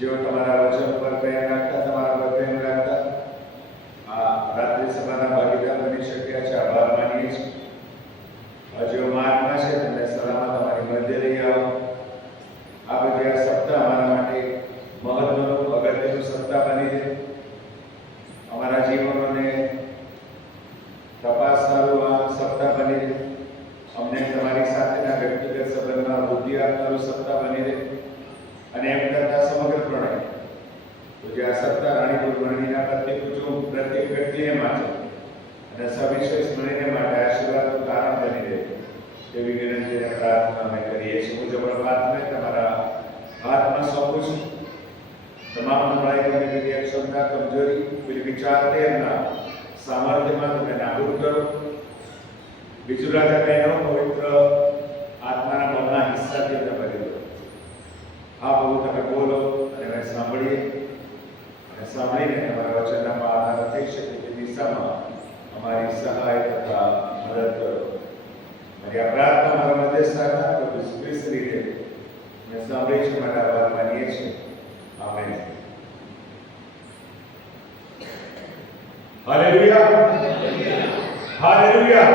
જેઓ તમારા વચન પર પ્રેમ રાખતા, તમારા પર પ્રેમ રાખતા આ રાત્રિ સભાના ભાગીદાર બની શક્યા છે, આભાર માનીએ છીએ. જેઓ માર્ગમાં છે તેમને સલામત અમારી મધ્ય લઈ આવો. આ બધી આ સપ્તાહ અમારા માટે મહત્વનું અગત્યનું સપ્તાહ બની છે. અમારા જીવનોને તપાસનારું આ સપ્તાહ બની છે. અમને તમારી સાથેના વ્યક્તિગત સંબંધમાં વૃદ્ધિ આપનારું સપ્તાહ બની રહે અને એમ કરતા સમગ્રપણે તો જે આ સપ્તાહ રાણીપુર વરણીના પ્રત્યેક વ્યક્તિને માટે અને સવિશેષ મળીને માટે આશીર્વાદનું કારણ બની રહે એવી વિનંતીને પ્રાર્થના અમે કરીએ છીએ. હું જબરદસ્ત મેં તમારા હાથમાં સોંપું છું. તમામ નબળાઈ ગમે તેવી અક્ષમતા, કમજોરી, પેલી વિચાર તેરના સામર્થ્યમાં તમે નાબૂદ કરો. બીજું રાજા બહેનો પવિત્ર આત્માના બળના હિસ્સાથી તમે ભરી દો. આ પ્રભુ તમે બોલો અને અમે સાંભળીએ અને સાંભળીને તમારા વચનના પાલન થઈ શકે તે દિશામાં અમારી સહાય તથા મદદ કરો. મારી આ પ્રાર્થના મારા મધ્યસ્થ રાખનાર પ્રભુ ઈસુ ખ્રિસ્ત રીતે અમે સાંભળીએ છીએ, માટે આભાર માનીએ છીએ. આમેન. હાલેલુયા, હાલેલુયા,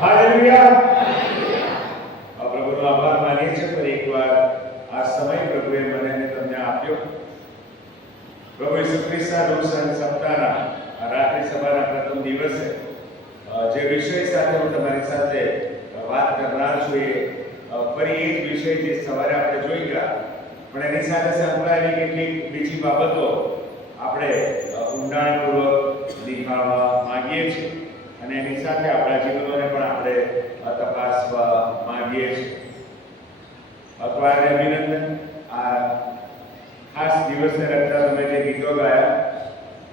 હાલેલુયા. પ્રભુનો આભાર માનીએ છીએ ફરી એકવાર આ સમય પ્રભુએ મને અને તમને આપ્યો. પ્રભુ ઈસુ ખ્રિસ્તના રોષણ સપ્તાહના આ રાત્રિ સભાના પ્રથમ દિવસે જે વિષય સાથે હું તમારી સાથે વાત કરનાર છું એ ફરી એ જ વિષય જે સવારે આપણે જોઈ ગયા, પણ એની સાથે સંકળાયેલી કેટલીક બીજી બાબતો આપણે ઊંડાણપૂર્વક નિખાળવા માંગીએ છીએ અને એની સાથે આપણા જીવનોને પણ આપણે તપાસવા માંગીએ છીએ. અત્યારે અભિનંદન. આ ખાસ દિવસને લગતા તમે જે ગીતો ગાયા,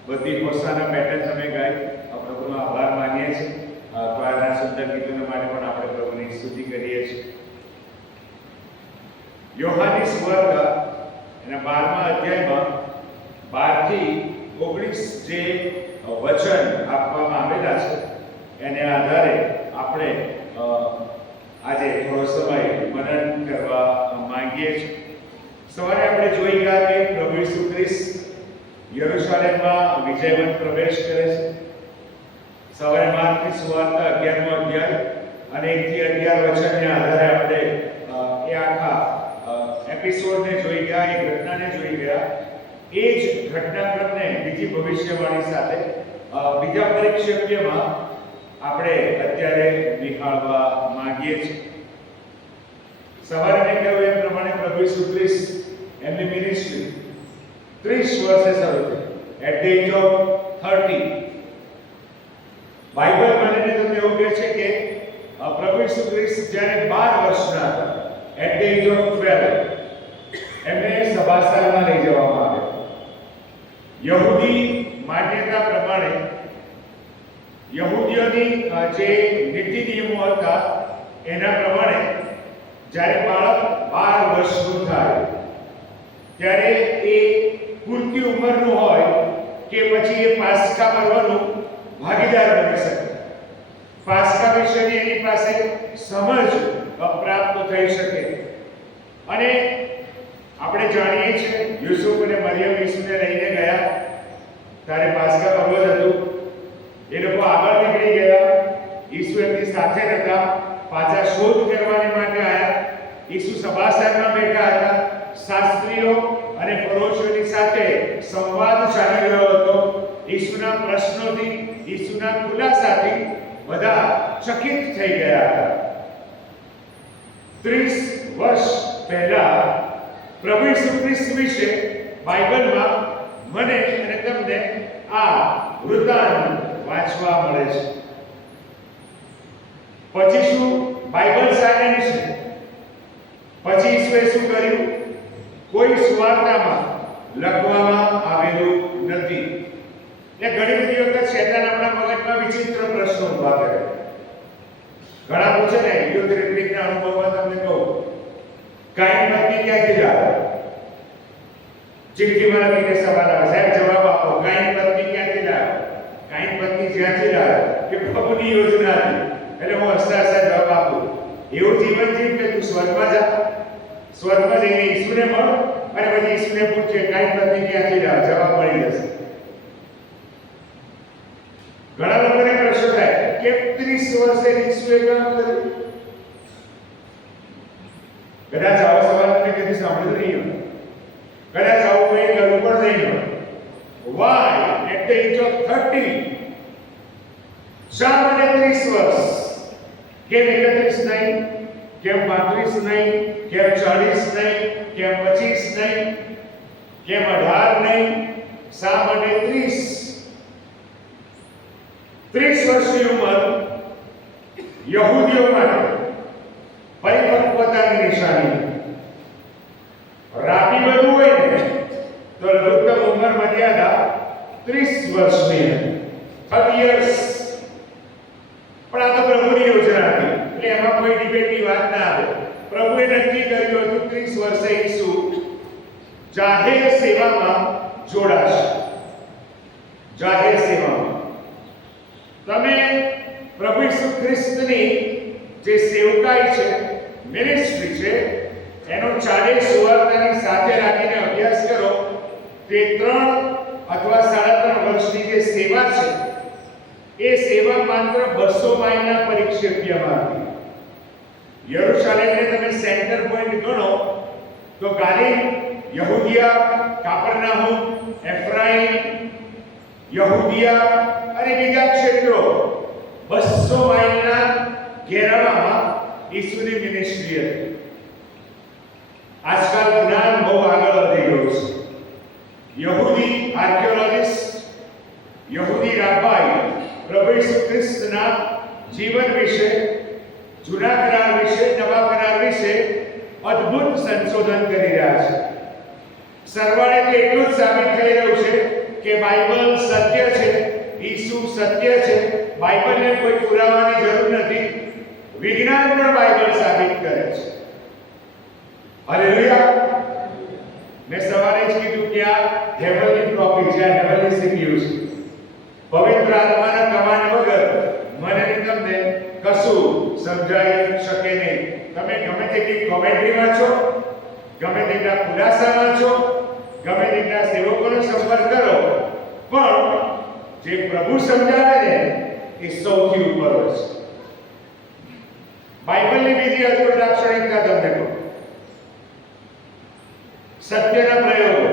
બધી હોસાના પેટર્ન તમે ગાઈ, પ્રભુનો આભાર માનીએ છીએ. અત્યારના સુંદર ગીતોને માટે પણ આપણે પ્રભુની સ્તુતિ કરીએ છીએ. યોહાનની સુવાર્તા એના 12મા અધ્યાયમાં 12 થી 19 જે વચન આપવામાં આવેલા છે એને આધારે આપણે આજે થોડો સમય મનન કરવા માંગીએ છીએ. સવારે આપણે જોઈ ગયા કે પ્રભુ ઈસુ ખ્રિસ્ત યરુશલેમમાં વિજયવંત પ્રવેશ કરે છે. સવારે માર્કની સુવાર્તા 11મો અધ્યાય અને 1 થી 11 વચનને આધારે આપણે એ આખા એપિસોડને જોઈ ગયા, એ ઘટનાને જોઈ ગયા. એ જ ઘટનાક્રમને બીજી ભવિષ્યવાણી સાથે બીજા પરિપ્રેક્ષ્યમાં આપણે અત્યારે નિહાળવા માંગીએ છીએ. સવારે મેં કહ્યું એ પ્રમાણે પ્રભુ ઈસુ ખ્રિસ્ત એમની મિનિસ્ટ્રી 30 વર્ષે શરૂ થઈ. At the age of 30. Bible મને તમને એવું કહે છે કે પ્રભુ ઈસુ ખ્રિસ્ત જ્યારે 12 વર્ષના હતા, એટ ધ એજ ઓફ 12, એમને સભાસ્થાનમાં લઈ જવામાં આવ્યા. યહૂદી માન્યતા પ્રમાણે યહૂદીઓની જે નીતિ નિયમો હતા એના પ્રમાણે જ્યારે બાળક 12 વર્ષનું થાય ત્યારે એ પૂરતી ઉંમરનું હોય કે પછી એ પાસ્કા પર્વનું ભાગીદાર બની શકે, પાસ્કા વિશેની એની પાસે સમજ પ્રાપ્ત થઈ શકે. અને આપણે જાણીએ છીએ યુસુફ અને મરિયમ ઈસુને લઈને ગયા ત્યારે પાસ્કા પર્વ હતું. એ લોકો આગળ નીકળી ગયા. ઈસુ એમની સાથે હતા. પાછા શોધ કરવાની માટે આવ્યા. ઈસુ સભાસ્થાનમાં બેઠા હતા. શાસ્ત્રીઓ અને ફરોશોની સાથે સંવાદ ચાલી રહ્યો હતો. ઈસુના પ્રશ્નોથી, ઈસુના ખુલાસાથી બધા ચકિત થઈ ગયા હતા. 30 વર્ષ પહેલા પ્રભુ ઈસુ ખ્રિસ્ત વિશે બાઇબલમાં મને અને તમને આ વૃત્તાંત વાંચવા મળે છે. પછી શું? બાઇબલ સાયલેન્ટ છે. પછી ઈસુએ શું કર્યું? કોઈ સુવાર્તામાં લખવામાં આવેલું નથી. ઘણી બધી વખત શૈતાન આપણા મગજમાં વિચિત્ર પ્રશ્નો ઊભા કરે. ઘણા પૂછે ને, યુદ્ધ રિટ્રીટના અનુભવમાં તમને કહું, કાઈન પત્ની ક્યાંથી લાવે? ચિઠ્ઠીમાં લખીને સવાલ આવે, સાહેબ જવાબ આપો, કાઈન પત્ની ક્યાંથી લાવે? કાઈન પત્ની જ્યાંથી લાવે કે પ્રભુની યોજના હતી. એટલે હું હસતા હસતા જવાબ આપું, એવું જીવન જીવ કે તું સ્વર્ગમાં જા, સ્વર્ગમાં જઈને ઈસુને મળ અને પછી ઈસુને પૂછે કાંઈ નથી ક્યાંથી લાવ, જવાબ મળી જશે. ઘણા લોકોને પ્રશ્ન થાય કે 30 વર્ષે ઈસુએ કામ કર્યું. કદાચ આવો સવાલ તમે કદી સાંભળ્યો નહીં હોય, કદાચ આવું કંઈ કરવું પણ નહીં હોય. Why at the age of 30? શા માટે 30 વર્ષ? કેમ 31 નહીં, કેમ 35 નહીં, કેમ 40 નહીં, કેમ 25 નહીં, કેમ 18 નહીં? શા માટે 30? 30 વર્ષની ઉંમર યહૂદીઓ માટે પરિપક્વતાની નિશાની. રાબી વધુ હોય ને તો લઘુત્તમ ઉંમર મર્યાદા 30 વર્ષની હતી, 30 years. પણ આ તો પ્રભુની યોજના હતી, એટલે એમાં કોઈ ડિબેટની વાત ના આવે. પ્રભુએ નક્કી કર્યું હતું 30 વર્ષે ઈસુ જાહેર સેવામાં જોડાશે. જાહેર સેવામાં તમે પ્રભુ ઈસુ ખ્રિસ્તની જે સેવકાઈ છે, મિનિસ્ટ્રી છે, એનો ચાલે સુવાર્તાની સાથે રાખીને અભ્યાસ કરો. તે 3 અથવા 3.5 વર્ષની જે સેવા છે, એ સેવા માત્ર 200 માઇલના પરિક્ષેપ્યમાં હતી. યરુશલેમને તમે સેન્ટર પોઈન્ટ ગણો તો ગાલિલ, યહૂદિયા, કાપરનાહુમ, એફ્રાઈમ, યહૂદિયા અને બીજા ક્ષેત્રો 200 માઇલના ઘેરાવામાં ઈસુની મિનિસ્ટ્રી હતી. આજકાલ જ્ઞાન બહુ આગળ વધી ગયું છે. યહૂદી આર્કિયોલોજિસ્ટ, યહૂદી રાબાઈ પ્રભુ ઈસુ ખ્રિસ્તના જીવન વિશે, જૂના કરાર વિશે, નવા કરાર વિશે અદ્ભુત સંશોધન કરી રહ્યા છે. સરવાળે તે એટલું જ સાબિત થઈ રહ્યું છે કે બાઇબલ સત્ય છે, ઈસુ સત્ય છે. બાઇબલને કોઈ પુરાવાની જરૂર નથી. વિજ્ઞાન પણ બાઇબલ સાબિત કરે છે. હાલેલુયા. મેં સવારે જ કીધું કે આ હેવનલી ટોપિક છે, આ હેવનલી સિક્યુઝ. પવિત્ર આત્માના કમાન્ડ વગર મને ને તમને કશું સમજાઈ શકે નહીં. તમે ગમે તેટલી કોમેન્ટ્રી વાંચો, ગમે તેટલા ખુલાસા વાંચો, ગમે તેટલા સેવકોનો સંપર્ક કરો, પણ જે પ્રભુ સમજાવે ને એ સૌથી ઉપર હોય છે. બાઇબલની બીજી અદ્ભુત લાક્ષણિકતા તમને કહું. સત્યના પ્રયોગો.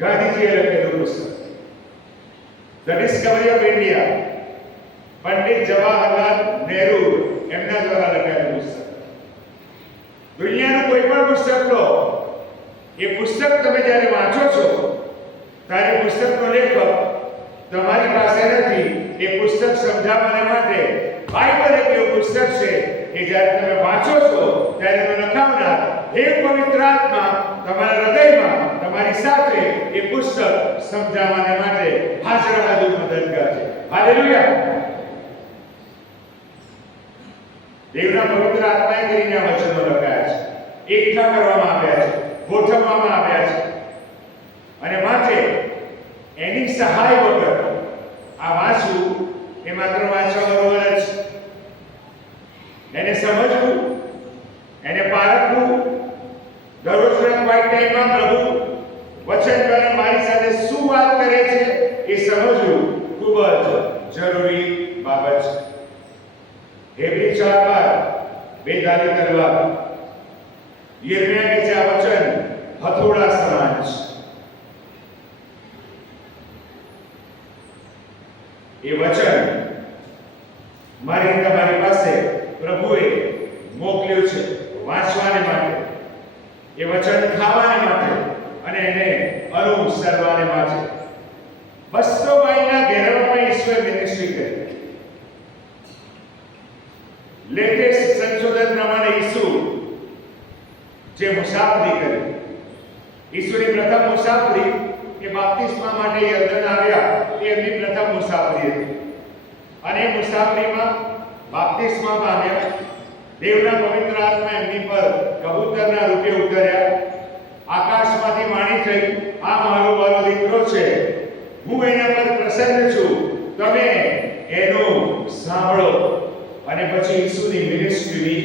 ગાંધીજીએ લખેલું પુસ્તક the Discovery of India, Pandit Jawaharlal Nehru એમના દ્વારા લખાયેલું પુસ્તક. દુનિયાનું કોઈ પણ પુસ્તક લો, એ પુસ્તક તમે જ્યારે વાંચો છો ત્યારે પુસ્તકનો લેખક તમારી પાસે નથી. એ પુસ્તક સમજાવવા માટે બાઇબલ એક એવું પુસ્તક છે કે જ્યારે તમે વાંચો છો ત્યારે એનો લખાવનાર એક પવિત્ર આત્મા તમારા હૃદયમાં તમારી સાથે એ પુસ્તક સમજાવવા માટે હાજર મદદ કરે છે. હાલેલુયા. દેવના પવિત્ર આત્માએ કરીને આ વચનો લખાયા છે, એકઠા કરવામાં આવ્યા છે, ગોઠવવામાં આવ્યા છે. અને માટે એની સહાય વગર આ વાંચવું એ માત્ર વાંચવા બરોબર જ. એને સમજવું, એને પારખવું, દરરોજના ક્વાઇટ ટાઈમમાં પ્રભુ વચન દ્વારા મારી સાથે શું વાત કરે છે એ સમજવું ખૂબ જ જરૂરી બાબત છે. હેબ્રી 4:12 બેદારી તલવાર. યિર્મયાહ કે આ વચન હથોડા સમાન છે. એ વચન મારી તમારી પાસે પ્રભુએ મોકલ્યું છે વાંચવાને માટે, એ વચન ખાવાને માટે અને એને અનુસરવાને માટે. 200 માઇલના ઘેરાવામાં ઈશ્વરે મિનિસ્ટ્રી કરી. લેટેસ્ટ સંશોધન પ્રમાણે ઈસુ જે મુસાફરી કરી, ઈસુની પ્રથમ મુસાફરી એ બાપ્તિસ્મા માટે યર્દન આવ્યા, એ એમની પ્રથમ મુસાફરી હતી. અને એ મુસાફરીમાં બાપ્તિસ્મા પામ્યા. દેવના પવિત્ર આત્મા એમની પર કબૂતરના રૂપે ઉતર્યા. આકાશમાંથી વાણી થઈ, આ મારો વાલો દીકરો છે, હું એના પર પ્રસન્ન છું, તમે એનું સાંભળો. અને પછી ઈસુની મિનિસ્ટ્રીની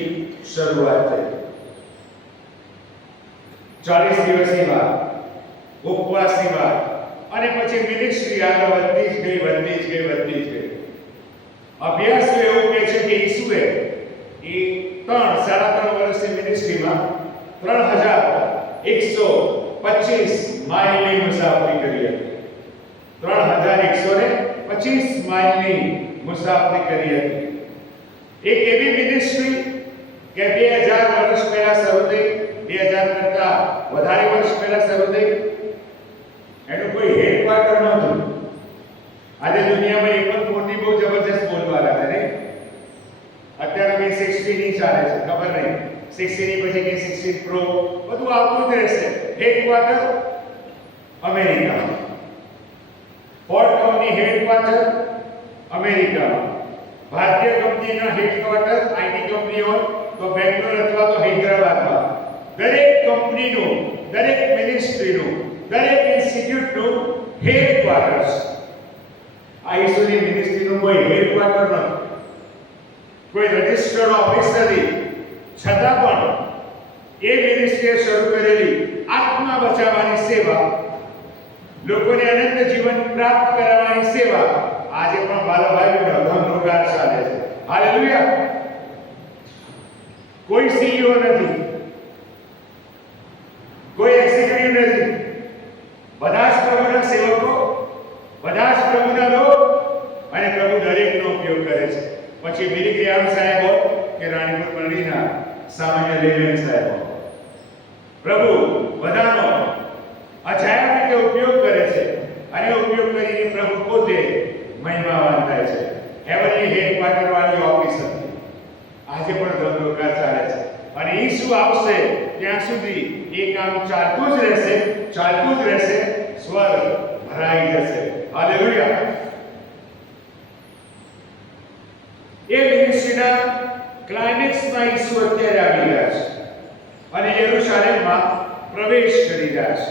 શરૂઆત થઈ. 40 દિવસની વાત, ઉપવાસની વાત, અને પછી મિનિસ્ટ્રી આગળ વધતી જ ગઈ. અભ્યાસ એવું કહે છે કે ઈસુએ એ 3.5 વર્ષની મિનિસ્ટ્રીમાં 3125 માઇલની મુસાફરી કરી હતી. 3125 માઇલની મુસાફરી કરી હતી. એક એવી મિનિસ્ટ્રી કે 2000 વર્ષ પહેલા શરૂ થઈ, 2000 કરતા વધારે વર્ષ પહેલા શરૂ થઈ. એનું કોઈ હેડક્વાર્ટર નહોતું. આજે દુનિયામાં એક પણ ફોનની બહુ જબરજસ્ત બોલબાલા છે ને. અત્યારે કે 16 ની ચાલે છે, ખબર નહીં 16 ની પછી કે 16 પ્રો બધું આવતું જ રહેશે. હેડક્વાર્ટર અમેરિકામાં, ફોર્ડ કંપની હેડક્વાર્ટર અમેરિકામાં, ભારતીય કંપનીના હેડક્વાર્ટર આઈટી કંપનીઓ તો બેંગ્લોર અથવા તો હૈદરાબાદમાં. દરેક કંપનીનું, દરેક મિનિસ્ટ્રીનું, દરેક ઇન્સ્ટિટ્યૂટનું હેડક્વાર્ટર્સ. આ ઈસુની મિનિસ્ટ્રીનું કોઈ હેડક્વાર્ટર નથી, કોઈ રજિસ્ટર્ડ ઓફિસ નથી. છતાં પણ એ મિનિસ્ટ્રીએ શરૂ કરેલી આત્મા બચાવવાની સેવા, લોકોને અનંત જીવન પ્રાપ્ત કરાવવાની સેવા આજે પણ બાલાભાઈનો ધમધોકાર ચાલે છે. હાલેલુયા. કોઈ સીઈઓ નથી, કોઈ એક્ઝિક્યુટિવ નથી, બધા જ પ્રભુના સેવકો, બધા જ પ્રભુના લોક, અને પ્રભુ દરેકનો ઉપયોગ કરે છે. પછી બિલી ગ્રેહામ સાહેબ કે રાણીપુર પરણીના સામાન્ય લેલેન્ડ સાહેબ, પ્રભુ બધાનો અજાયબ રીતે ઉપયોગ કરે છે, અને ઉપયોગ કરીને પ્રભુ પોતે મહિમાવાન થાય છે. હેવનલી હેડક્વાર્ટર વાળી ઓફિસ હતી, આજે પણ ધમધોકાર ચાલે છે. અને ઈસુ આવશે ત્યાં સુધી એ કામ ચાલતું જ રહેશે, ચાલતું જ રહેશે. સ્વર્ગ ભરાઈ જશે. હાલેલુયા. એ મિનિસ્ટ્રીના ક્લાઇમેક્સમાં ઈસુ અત્યારે આવી રહ્યા છે અને યરૂશાલેમમાં પ્રવેશ કરી રહ્યા છે.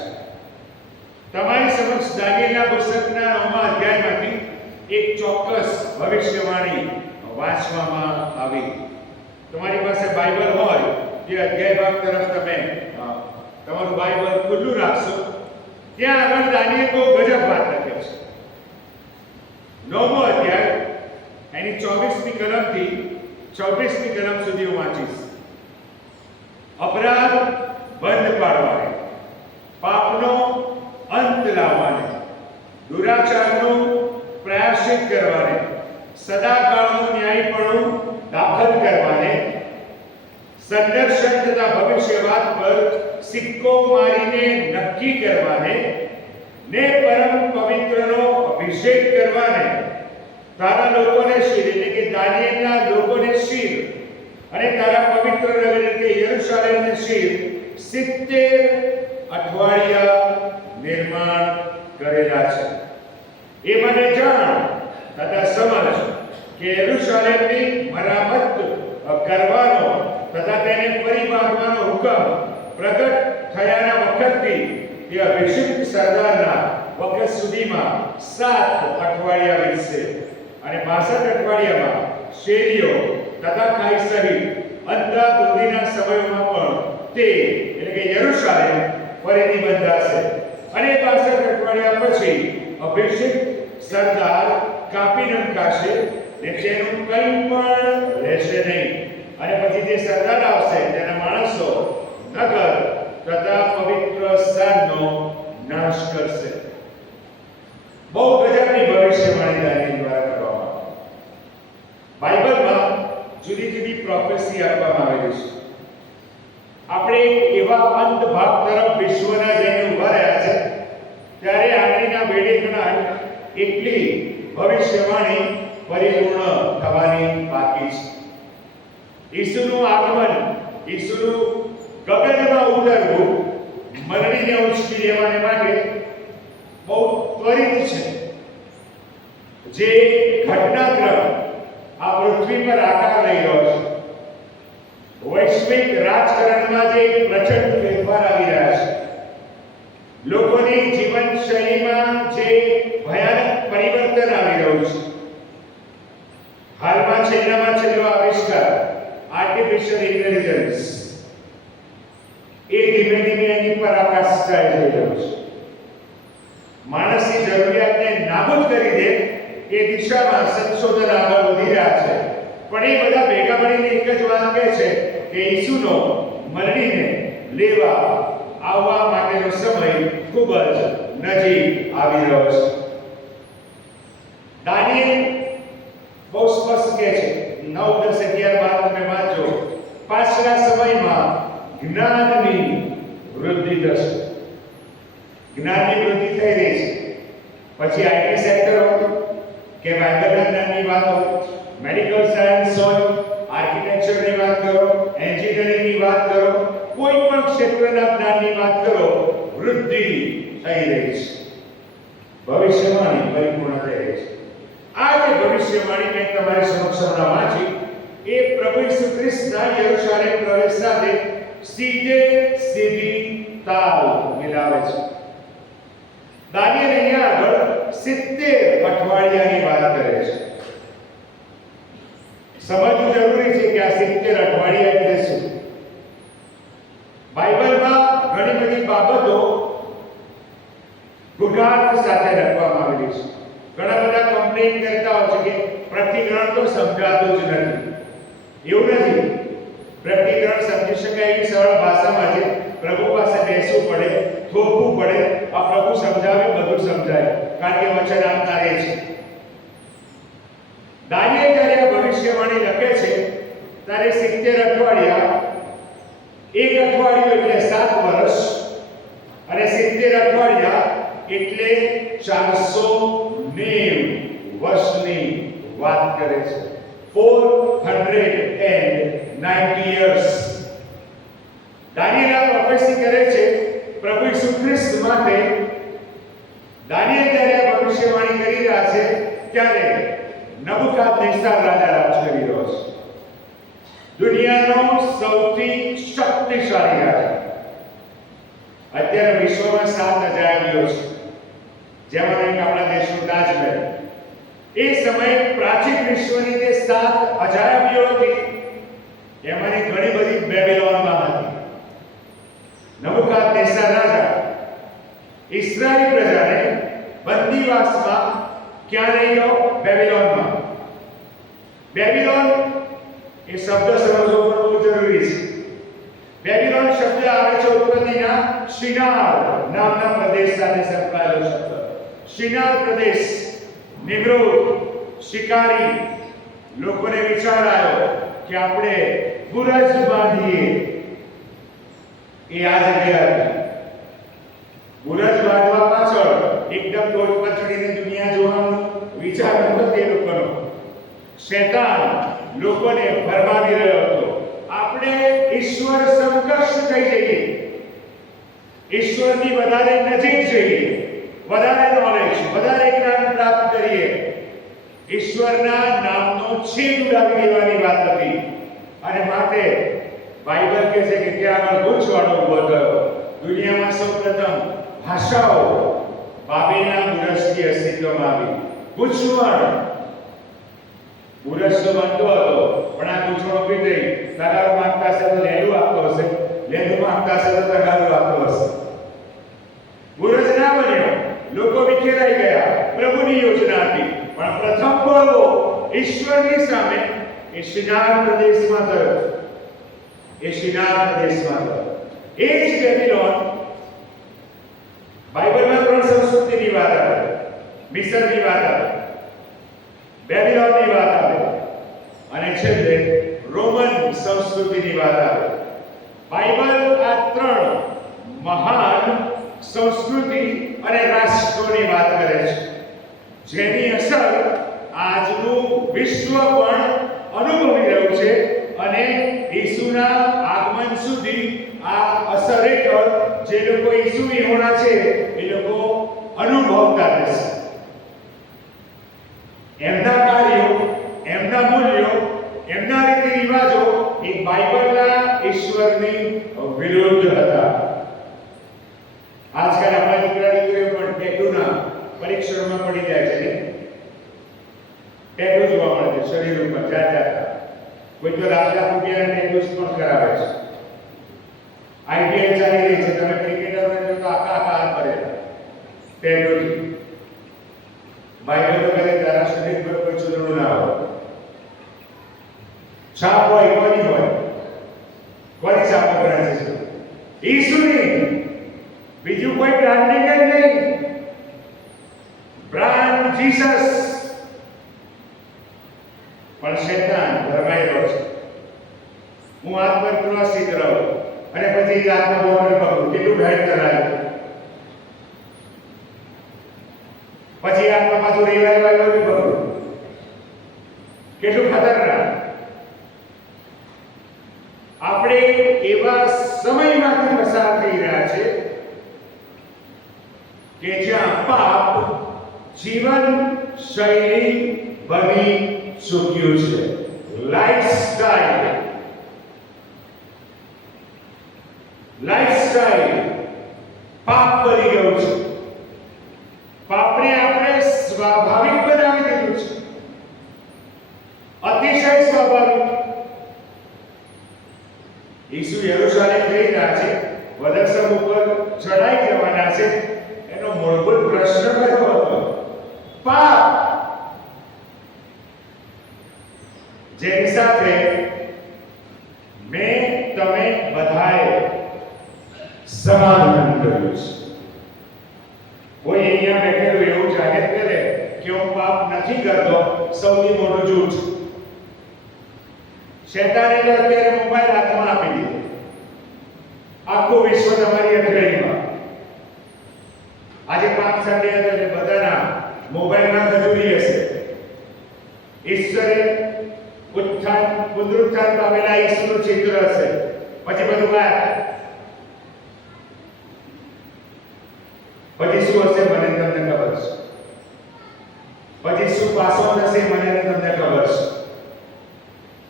તમારી સમક્ષ દાનિયેલના પુસ્તકના 9મા અધ્યાયમાંથી એક ચોક્કસ ભવિષ્યવાણી વાંચવામાં આવી. તમારી પાસે બાઇબલ હોય જે અધ્યાય ભાગ તરફ તમે તમારું બાઇબલ ખુલ્લું રાખશો, ત્યાં આગળ દાનિયેલ બહુ ગજબ વાત લખે છે. 9મો અધ્યાય એની 24મી કલમથી 34મી કલમ સુધી હું વાંચીશ. અપરાધ બંધ પાડવાને, પાપનો અંત લાવવાને, દુરાચારનું પ્રાયશ્ચિત કરવાને, સદાકાળનું ન્યાયપણું દાખલ કરવાને, સંદર્શન તથા ભવિષ્યવાદ પર સિક્કો મારીને નક્કી કરવાને, ને પરમ પવિત્રનો અભિષેક કરવાને, તારા લોકોને શીર એટલે કે દાનિયેલના લોકોને શીર, અને તારા પવિત્ર નગર એટલે કે યરૂશાલેમને શીર 70 અઠવાડિયા નિર્માણ કરેલા છે. એ મને જાણ તથા સમજ કે યરૂશાલેમની મરામત કરવાનો તથા તેને ફરી બાંધવાનો હુકમ પ્રગટ થયાના વખતથી તે અભિષિક્ત સરદારના વખત સુધીમાં 7 અઠવાડિયા વીતશે. અને 62 અઠવાડિયામાં શેરીઓ તથા ખાઈ સહિત અંધાધૂંધીના સમયમાં પણ તે એટલે કે યરૂશાલેમ ફરીથી બંધાશે. અને 62 અઠવાડિયા પછી અભિષિક્ત સરદાર કાપી નંખાશે ને તેનું કંઈ પણ રહેશે નહીં. અને પછી જે સરદાર આવશે તેના માણસો નગર તથા પવિત્ર સ્થાનનો નાશ કરશે. બહુ ગજબની ભવિષ્યવાણી દાનિયેલ દ્વારા કરવામાં આવી. બાઇબલમાં જુદી જુદી પ્રોફેસી આપવામાં આવેલી છે. આપણે એવા અંત ભાગ તરફ વિશ્વના જઈને ઉભા રહ્યા છે ત્યારે આંગળીના વેઢે ગણાય એટલી ભવિષ્યવાણી પરિપૂર્ણ થવાની બાકી છે. ઈસુનું આગમન, ઈસુનું ગગનમાં ઉતરવું, મરણીને ઉચકી લેવાને માટે બહુ ત્વરિત છે. જે ઘટનાક્રમ આ પૃથ્વી પર આકાર લઈ રહ્યો છે, વૈશ્વિક રાજકારણમાં જે પ્રચંડ ફેરફાર આવી રહ્યા છે, લોકોની જીવનશૈલીમાં જે ભયાનક પરિવર્તન આવી રહ્યું છે, હાલમાં છેલ્લામાં છેલ્લો આવિષ્કાર આર્ટિફિશિયલ ઇન્ટેલિજન્સ, એ ધીમે ધીમે એની પર આકાશચાય થઈ રહ્યો છે. માણસની જરૂરિયાતને નાબૂદ કરી દે એ દિશામાં સંશોધન આગળ વધી રહ્યા છે. પણ એ બધા ભેગા મળીને એક જ વાત કહે છે કે ઈસુનો મરણીને લેવા આવવા માટેનો સમય ખૂબ જ નજીક આવી રહ્યો છે. દાનિયેલ બહુ સ્પષ્ટ કહે છે 9, 10, 11, 12 તમે વાંચો. પાછલા સમયમાં જ્ઞાનની વૃદ્ધિ થશે. જ્ઞાનની વૃદ્ધિ થઈ રહી છે. પછી આઈટી સેક્ટર હોય કે બાઇબલના જ્ઞાનની વાત હોય, મેડિકલ સાયન્સ હોય, આર્કિટેક્ચરની વાત કરો, એન્જિનિયરિંગની વાત કરો, કોઈ પણ ક્ષેત્રના જ્ઞાનની વાત કરો, વૃદ્ધિ થઈ રહી છે. ભવિષ્યવાણી પરિપૂર્ણ થઈ રહી છે. આ જે ભવિષ્યવાણી મેં તમારી સમક્ષ હમણાં વાંચી એ પ્રભુ ઈસુ ખ્રિસ્તના યરૂશાલેમ પ્રવેશ સાથે સીધી તાલ મિલાવે છે. દાનિયેલ અહીંયા આગળ 70 અઠવાડિયાની વાત કરે છે. સમજવું જરૂરી છે કે આ 70 અઠવાડિયા એટલે શું. બાઇબલમાં ઘણી બધી બાબતો ગુઢાર્થ સાથે લખવામાં આવેલી છે. ઘણા બધા કમ્પ્લેન કરતા હોય છે કે પ્રતિગ્રહણ તો સમજાતું જ નથી. એવું નથી. પ્રતિગ્રહણ સમજી શકાય એવી સરળ ભાષામાં છે. પ્રભુ પાસે બેસવું પડે, થોભવું પડે. આ પ્રભુ સમજાવે, બધું સમજાય, કારણ કે વચન આપનાર એ છે. દાનિયેલ જ્યારે ભવિષ્યવાણી લખે છે ત્યારે 70 અઠવાડિયા, એક અઠવાડિયું એટલે 7 વર્ષ અને 70 અઠવાડિયા એટલે 490 વર્ષની વાત કરે છે. 490 years. દાનિયેલ પ્રોફેસી કરે છે પ્રભુ ઈસુ ખ્રિસ્ત માટે. દાનિયેલ જ્યારે ભવિષ્યવાણી કરી રહ્યા છે ત્યારે નબુકાદનેસ્તર રાજા રાજ કરી રહ્યો છે. દુનિયાનો સૌથી શક્તિશાળી રાજા. અત્યારે વિશ્વમાં 7 અજાયબીઓ છે, જેમાં એક આપણા દેશનું તાજમહેલ. એ સમયે પ્રાચીન વિશ્વની જે 7 અજાયબીઓ હતી એમાંની ઘણી બધી બેબીલોનમાં હતી. નબુકાદનેસ્તર રાજા ઇસ્રાયેલી પ્રજાને બંદીવાસમાં ક્યાં લઈ ગયો? બેબીલોનમાં. બેબીલોન એ શબ્દ સમજવો પણ બહુ જરૂરી છે. બેબીલોન શબ્દ આવે છે ઉત્પત્તિના શિનાર નામના પ્રદેશ સાથે સંકળાયેલો શબ્દ. શિનાર પ્રદેશ. નિમ્રોદ શિકારી લોકોને વિચાર આવ્યો કે આપણે બુરજ બાંધીએ. એ આ જગ્યા હતી. બુરજ બાંધવા પાછળ એકદમ ટોચ પર ચડીને દુનિયા જોવાનો વિચાર હતો તે લોકોનો. શૈતાન લોકોને ફરમાવી રહ્યો હતો આપણે ઈશ્વર સમકક્ષ થઈ જઈએ, ઈશ્વરની વધારે નજીક જઈએ, વધારે નોલેજ, વધારે જ્ઞાન પ્રાપ્ત કરીએ. ઈશ્વરના નામનો છેદ ઉડાવી દેવાની વાત હતી. અને માટે બાઇબલ કહે છે કે ત્યાં આગળ ગુંચવાડો ઉભો થયો. દુનિયામાં સૌપ્રથમ ભાષાઓ બાબેલના બુરજથી અસ્તિત્વમાં આવી. ગૂંચવણ. બુરજ તો બનતો હતો પણ આ ગૂંચવણ ઉભી થઈ. તગારું માંગતા હશે તો લેલું આપતો હશે, લેલું માંગતા હશે તો તગારું આપતો હશે. બુરજ ના બન્યો, લોકો વિખેરાઈ ગયા. પ્રભુની યોજના હતી પણ પ્રથમ બળવો ઈશ્વરની સામે એ શિનાર પ્રદેશમાં થયો. એ શિનાર પ્રદેશમાં થયો. એ જ બેબીલોન. બાઇબલમાં 3 સંસ્કૃતિની વાત આવે. મિસરની વાત આવે, બેબીલોનની વાત આવે અને છેલ્લે રોમન સંસ્કૃતિની વાત આવે. બાઇબલ આ 3 મહાન સંસ્કૃતિ અને રાષ્ટ્રોની વાત કરે છે, જેની અસર આજનું વિશ્વ પણ અનુભવી રહ્યું છે અને ઈસુના આગમન સુધી આ અસર હેઠળ જે લોકો ઈસુ વિહોણા છે એ લોકો અનુભવતા રહેશે. એમના કાર્યો, એમના મૂલ્યો, એમના રીતિ રિવાજો એ બાઇબલના ઈશ્વરની વિરુદ્ધ હતા. આજકાલ આપણા દીકરા દીકરીઓ પણ ટેટુના પરીક્ષણમાં પડી જાય છે ને. ટેટુ જોવા મળે છે શરીર ઉપર જાત. કોઈ તો લાખ રૂપિયાના ટેટુસ પણ કરાવે છે. આઈટીઆઈ કોની હોય? કોની સામે ગણે છે? ઈસુની. બીજું કોઈ બ્રાન્ડિંગ જ નહીં. Brand Jesus. પણ શૈતાન ભરમાયેલો છે. હું હાથ પર ક્રોસથી કરાવું અને પછી હાથમાં બોટલ પકડું, કેટલું ભેટ કરાય, પછી હાથમાં પાછું રિવાઇવલ પકડું, કેટલું ખતરનાક. આપણે એવા સમયમાંથી પસાર થઈ રહ્યા છે કે જ્યાં પાપ જીવન શૈલી બની ચૂક્યું છે. લાઈફસ્ટાઈલ પાપ બની ગયું છે. પાપને આપણે સ્વાભાવિક બનાવી દીધું છે, અતિશય સ્વાભાવિક. ઈસુ યરૂશાલેમ જઈ રહ્યા છે, વધસ્તંભ ઉપર ચડાઈ જવાના છે. એનો મૂળભૂત પ્રશ્ન કયો હતો? પાપ. જેની સાથે મેં તમે બધાએ સમાધાન કર્યું છે. કોઈ અહીંયા બેઠેલું એવું જાહેર કરે કે હું પાપ નથી કરતો, સૌથી મોટું જૂઠ. શૈતાને તો અત્યારે મોબાઈલ હાથમાં આપી દીધો. આખું વિશ્વ તમારી અઠવાડિયામાં. આજે પાપ સન્ડે હતો એટલે બધાના મોબાઈલમાં ખજૂરી હશે. ઈશ્વરે પુનરુત્થાન પામેલા ઈસુનું ચિત્ર હશે. પછી બધું ગાયબ. પછી શું હશે મને તમને ખબર છે. પછી શું પાસો થશે મને તમને ખબર છે.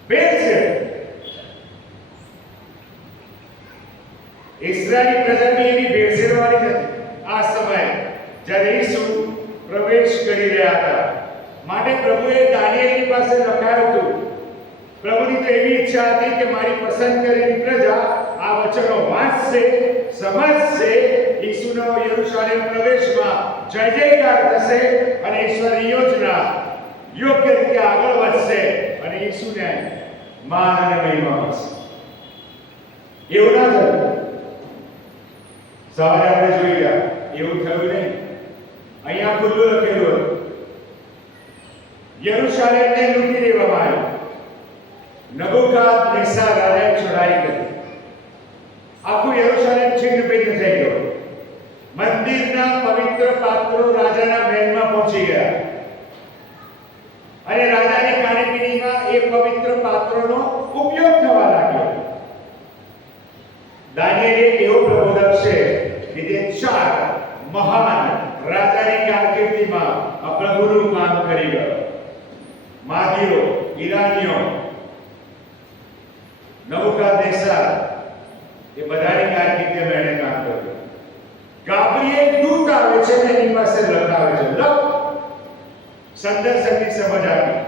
ભેદ છે. ઇસ્રાયેલી પ્રજાની એવી ભેળસેળવાની નથી આ સમયે જ્યારે ઈસુ પ્રવેશ કરી રહ્યા હતા. માટે પ્રભુએ દાનિયેલની પાસે લખાયું હતું. પ્રભુની તો એવી ઈચ્છા હતી કે મારી પસંદ કરેલી પ્રજા આ વચનો વાંચશે, સમજશે, ઈસુનો યરૂશાલેમ પ્રવેશમાં જય જયકાર થશે અને ઈશ્વરની યોજના યોગ્ય રીતે આગળ વધશે અને ઈસુને માન અને મહિમા મળશે. એવું ના થયું. સવારે આપણે જોઈ ગયા, એવું થયું નહીં. અહીંયા ખુલ્લું લખેલું હતું, યરૂશાલેમને લૂંટી લેવામાં આવ્યું. નબૂકદનેસ્સર રાજાએ ચડાઈ કરી. આખું યરૂશાલેમ છિન્નભિન્ન થઈ ગયું. મંદિરના પવિત્ર પાત્રો રાજાના મહેલમાં પહોંચી ગયા અને રાજાની ખાણીપીણીમાં એ પવિત્ર પાત્રોનો ઉપયોગ થવા લાગ્યો. દાનિયેલ એક એવો પ્રબોધક છે કે જે 4 મહાન રાજાની કારકિર્દીમાં આ પ્રભુનું કામ કરી ગયો. માદીઓ, ઈરાનીઓ, નબૂકદનેસ્સર, એ બધાની કારકિર્દીમાં એણે કામ કર્યું. ગાબ્રિએલ દૂત આવે છે ને એની પાસે લખાવે છે, લખ સંદર્શનની સમજ આપી.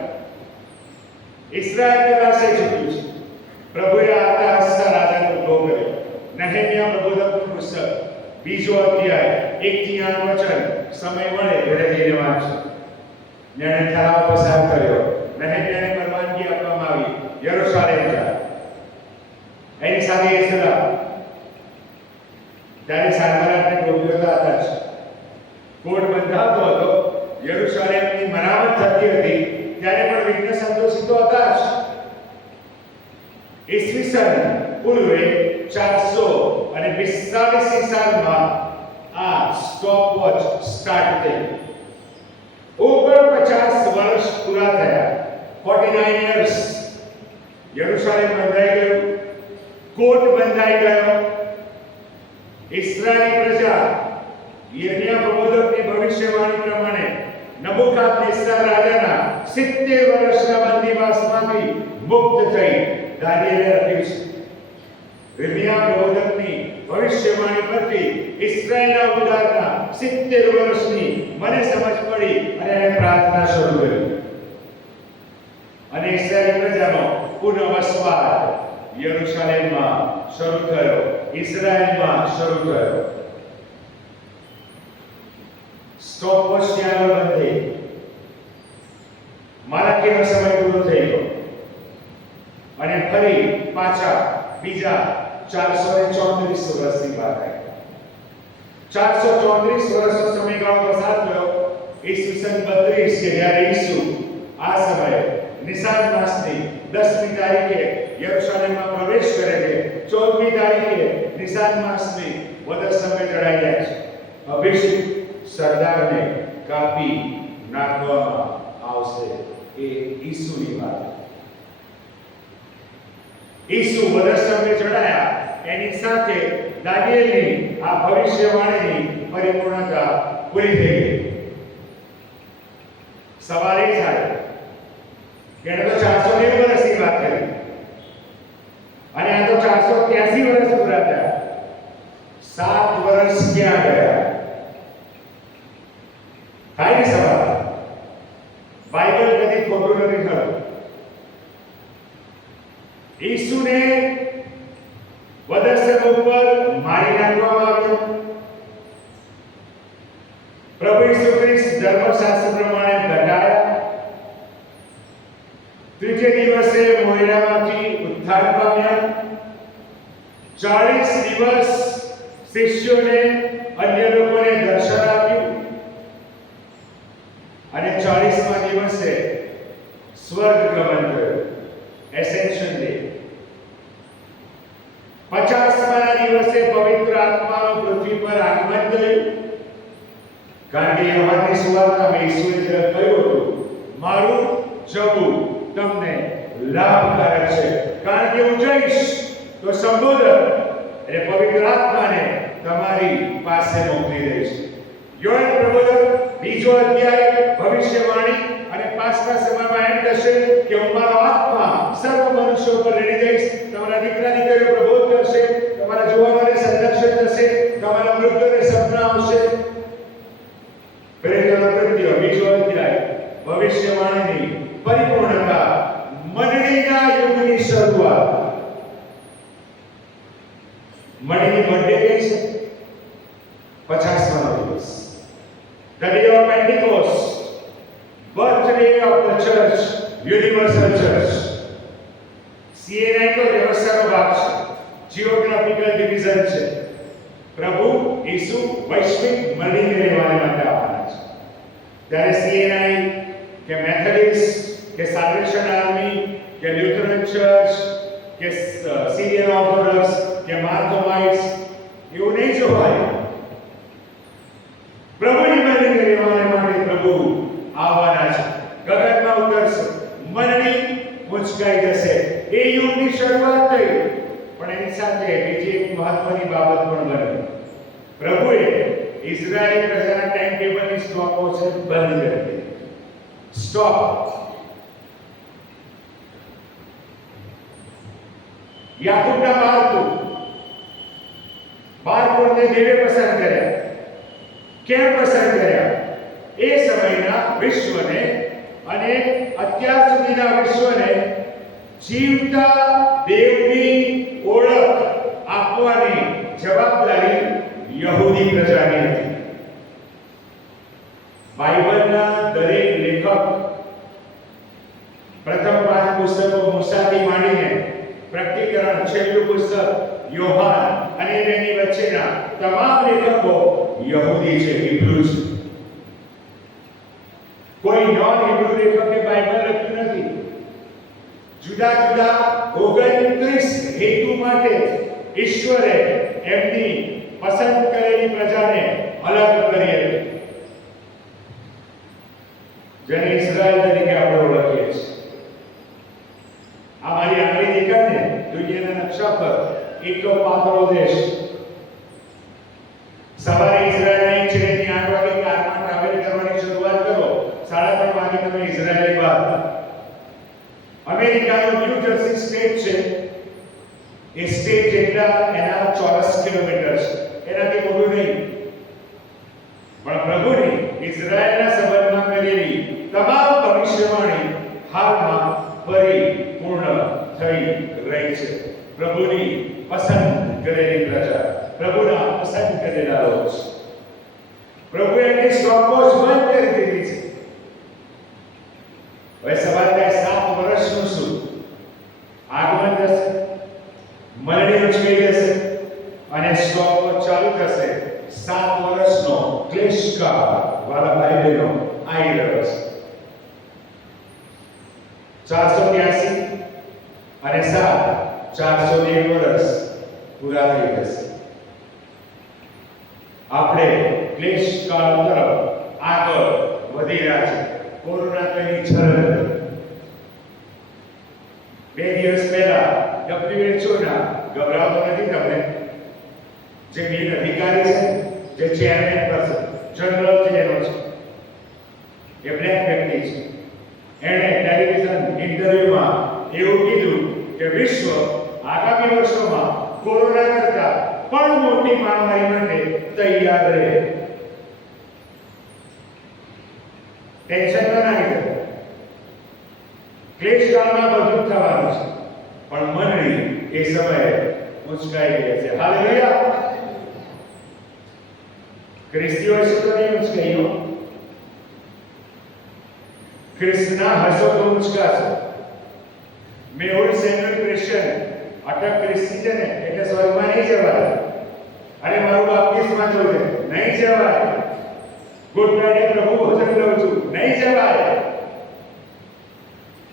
ઇસ્રાયેલ પાસે ચૂક્યું છે. પ્રભુએ આર્તાહષ્ટા રાજાનો ઉભો કર્યો. નહેમ્યા પ્રબોધકનું પુસ્તક 20 અધ્યાય 1 થી 8 વચન સમય મળે ઘરે જઈને વાંચો. જેણે ઠરાવ પસાર કર્યો. નહેમ્યાને પરવાનગી આપવામાં આવી યરૂશાલેમ જાય. એની સાથે એઝરા ત્યારે સારવારને ગોવ્યતા હતા જ. કોડ બંધાતો હતો. યરૂશાલેમની મરામત થતી હતી ત્યારે પણ વિઘ્ન સંતોષિતો હતા જ. ઈસવીસન પૂર્વે 442 સાલમાં આ સ્ટોપવોચ સ્ટાર્ટ થઈ. 49 વર્ષ પૂરા થયા. 49 years. યરૂશાલેમ બંધાઈ ગયું. કોટ બંધાઈ ગયો. ઇસ્રાયેલી પ્રજા યિર્મયાહ પ્રબોધકની ભવિષ્યવાણી પ્રમાણે નબૂકદનેસ્સર રાજાના 70 વર્ષના બંદીવાસમાંથી મુક્ત થઈ. દાનિયેલે લખ્યું છે. યિર્મયાહ પ્રબોધકની ભવિષ્યવાણી પરથી ઇસ્રાયેલના ઉદ્ધારના 70 વર્ષની મને સમજ પડી અને એને પ્રાર્થના શરૂ કરી. અને ઇસ્રાયેલી પ્રજાનો પુનઃવસવાટ યરૂશાલેમમાં શરૂ થયો, ઇઝરાયલમાં શરૂ થયો. સ્ટોપવોચ ત્યાં બંધ થઈ. માલાકીનો સમય પૂરો થઈ ગયો અને ફરી પાછા બીજા 434 વર્ષની વાત આવી. 434 વર્ષનો સમયગાળો પસાર થયો. ઈસવીસન 32 કે જ્યારે ઈસુ આ સમયે નિસાન માસની 10મી તારીખે યરુશલેમમાં પ્રવેશ કરે છે. 14મી તારીખે નિસાન માસની વધસ્તંભે ચડાઈ જાય છે. અભિષિક્ત સરદારને કાપી નાખવામાં આવશે. એ ઈસુની વાત. ઈસુ વધસ્તંભે ચડાયા એની સાથે દાનિયેલની આ ભવિષ્યવાણીની પરિપૂર્ણતા પૂરી થઈ ગઈ. સવાલ એ થાય કે એને તો 490 વર્ષની વાત કરી અને આ તો 483 વર્ષ પૂરા થયા. 7 વર્ષ ક્યાં ગયા? થાય ને સવાલ. બાઇબલ કદી ખોટું નથી થતું. ઈસુને વધસ્તંભ ઉપર મારી નાખવામાં આવ્યો. પ્રભુ ઈસુ ખ્રિસ્ત ધર્મશાસ્ત્ર પ્રમાણે દંડાયા. ત્રીજે દિવસે મોયરામાંથી ઉત્થાન પામ્યા. 40 દિવસ શિષ્યોને અન્ય લોકોને દર્શન આપ્યું અને 40મા દિવસે સ્વર્ગ ગમન કર્યું. એસેન્શન ડે. 50મા દિવસે પવિત્ર આત્માનું પૃથ્વી પર આગમન થયું. કારણ કે યોહાનની સુવાર્તામાં ઈસુએ કહ્યું હતું, મારું જવું તમને લાભકારક છે, કારણ કે હું જઈશ તો સંબોધન એટલે પવિત્ર આત્માને તમારી પાસે મોકલી દઈશ. યોહાન પ્રબોધક 2 અધ્યાય ભવિષ્યવાણી અને પાછલા સમયમાં એમ કહેશે કે હું મારો આત્મા સર્વ મનુષ્યો પર રેડી દઈશ. તમારા દીકરા દીકરીઓ પ્રબોધ કરશે, તમારા જુવાનોને સંરક્ષણ થશે, તમારા વૃદ્ધોને સપના આવશે. ભવિષ્યવાણીની પરિપૂર્ણતા, મંડળીના યુગની શરૂઆત. મંડળીની બર્થડે કઈ છે? 50મો દિવસ. The day of Pentecost, birthday of the church, universal church. CNI તો વ્યવસ્થાનો ભાગ છે, જીઓગ્રાફિકલ ડિવિઝન છે. પ્રભુ ઈસુ વૈશ્વિક મંડળીને રહેવા માટે આવવાના છે. ત્યારે CNI કે મેથોડિસ્ટ કે સાલ્વેશન આર્મી કે લ્યુથરન ચર્ચ કે સિરિયન ઓર્થોડોક્સ કે માર્થોમાઇટ્સ એવું નહીં જોવાય. પ્રભુની મંડળીને રહેવા માટે પ્રભુ આવવાના છે. ગગનમાં ઉતરશે, મંડળી મુચકાઈ જશે. એ યુગની શરૂઆત થઈ. પણ એની સાથે બીજી એક મહત્વની બાબત પણ બની. પ્રભુએ ઇઝરાયલી પ્રજાના ટાઈમ ટેબલની સ્ટોપ છે બંધ કરી દીધી. સ્ટોપ. યાકૂબના બાળકોને દેવે પસંદ કર્યા. કેમ પસંદ કર્યા? એ સમયના વિશ્વને અને અત્યાર સુધીના વિશ્વને જીવતા દેવની ઓળખ આપવાની જવાબદારી યહૂદી પ્રજાની હતી. બાઇબલના દરેક લેખક પ્રથમ 5 પુસ્તકો મૂસાથી માંડીને પ્રકટીકરણ, છેલ્લું પુસ્તક યોહાન અને તેની વચ્ચેના તમામ લેખકો યહૂદી છે, હિબ્રુ છે. કોઈ નોન હિબ્રુ લેખકે બાઇબલ લખ્યું નથી. જુદા જુદા 29 હેતુ માટે ઈશ્વરે એમની પસંદ કરેલી પ્રજાને અલગ કરી હતી, જેને ઇઝરાયલ તરીકે આપણે ઓળખીએ છીએ. આ મારી આંગળી દેખાય ને દુનિયાના નકશા પર એટલો પાતળો દેશ. સવારે ઇઝરાયલની છેડેથી 8 વાગે કારમાં ટ્રાવેલ કરવાની શરૂઆત કરો, 3:30 વાગે તમે ઇઝરાયલની બહાર. અમેરિકાનો ન્યૂ જર્સી સ્ટેટ છે. એ સ્ટેટ જેટલા એના ચોરસ કિલોમીટર છે, એનાથી મોટું નહીં. પણ પ્રભુની ઇઝરાયલના સંબંધમાં કરેલી તમામ ભવિષ્યવાણી હાલમાં પરિપૂર્ણ થઈ રહી છે. પ્રભુની પસંદ કરેલી પ્રજા, પ્રભુના પસંદ કરેલા લોકો છે. પ્રભુએ એમની સ્ટોપવોચ બંધ કરી દીધી છે. હવે સવાલ થાય 7 વર્ષનું શું? આગમન થશે, મરણી ઉચકી જશે અને સ્ટોપ ચાલુ થશે. 7 વર્ષનો ક્લેશકાળ વાલા ભાઈ બહેનો આવી રહ્યો છે. 483 અને 7 401 વર્ષ પૂરા થઈ જશે. આપણે ક્લેશકાળ તરફ આગળ વધી રહ્યા છે. કોરોના તો એની છરલ. 2 દિવસ પહેલા WHO ના ગભરાતો નથી તમને? જે મેન અધિકારી છે, જે ચેરમેન પર્સન જનરલ જેનો છે, એ બ્લેક વ્યક્તિ છે. એણે ટેલિવિઝન ઇન્ટરવ્યુમાં એવું કીધું કે વિશ્વ આગામી વર્ષોમાં કોરોના કરતા પણ મોટી મહામારી માટે તૈયાર રહે. ટેન્શન ન નાખો. ક્લેશકાળમાં બધું થવાનું છે, પણ મંડળી એ સમયે ઉચકાઈ ગઈ છે. હાલેલુયા. ખ્રિસ્તીઓ છે તો નહીં ઉચકાયો. ખ્રિસ્તના હસો તો ઉચકાશે. મેં ઓલ્ડ સેન્યુઅલ ક્રિશ્ચિયન અટક ખ્રિસ્તી છે ને એટલે સ્વર્ગમાં નહીં જવાય. અરે મારું બાપ્તિસ્મા થયું છે, નહીં જવાય. ગુડ ફ્રાઈડે પ્રભુ ભોજન લઉં છું, નહીં જવાય.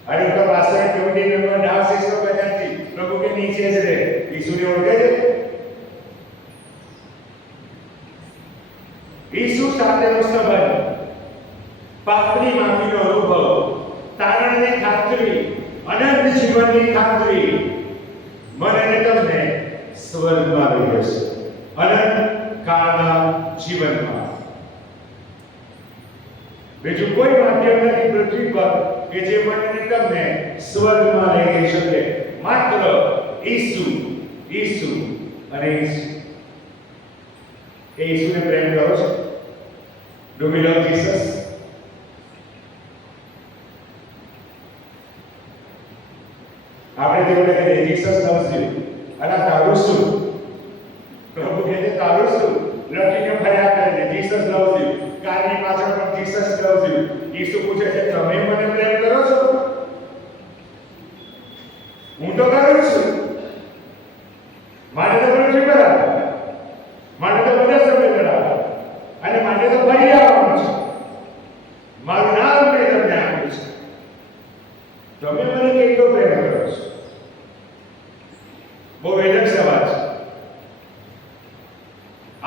અરે તો પાસે કમિટી મેમ્બર નામ 650 પ્રભુ કે નીચે જ રહે. ઈસુને ઓળખે છે. ઈસુ સાથેનો સંબંધ, પાપની માફીનો અનુભવ, તારણની ખાતરી, અનંત જીવનની ખાતરી મને અને તમને સ્વર્ગમાં લઈ જશે. અનંત કાળના જીવનમાં બીજું કોઈ માધ્યમ નથી પૃથ્વી પર કે જે મને અને તમને સ્વર્ગમાં લઈ જઈ શકે. માત્ર ઈસુ, ઈસુ અને ઈસુ. એ ઈસુને પ્રેમ કરો છો? Do you love Jesus? આપણે તેઓને કહીએ જીસસ લવ્સ યુ. અને તારું શું? પ્રભુ કહે છે તારું શું? લખીને ફર્યા કરે છે જીસસ લવ્સ યુ. કારની પાછળ પણ જીસસ લવ્સ યુ. ઈસુ પૂછે છે તમે મને પ્રેમ કરો છો? હું તો કરું છું. માટે તો પૃથ્વી પર આવ્યો, માટે તો બધા સમય કરાવ્યો, અને માટે તો ફરી આવવાનું છે. મારું નામ મેં તમને આપ્યું છે. તમે મને કેટલો પ્રેમ કરો છો? બહુ વેદક સવાલ છે.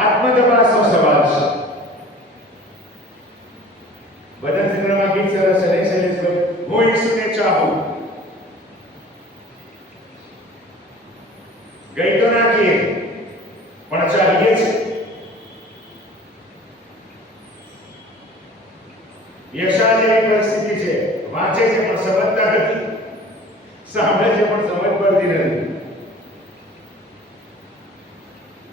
આત્મતપાસનો સવાલ છે. ભજન સંગ્રહમાં ગીત સરસ છે, નહીં શૈલેષભાઈ? હું ઈસુને ચાહું. ગઈ તો નાખીએ પણ ચાલીએ છે. યશા જેવી પરિસ્થિતિ છે, વાંચે છે પણ સમજતા નથી, સાંભળે છે પણ સમજ પડતી નથી.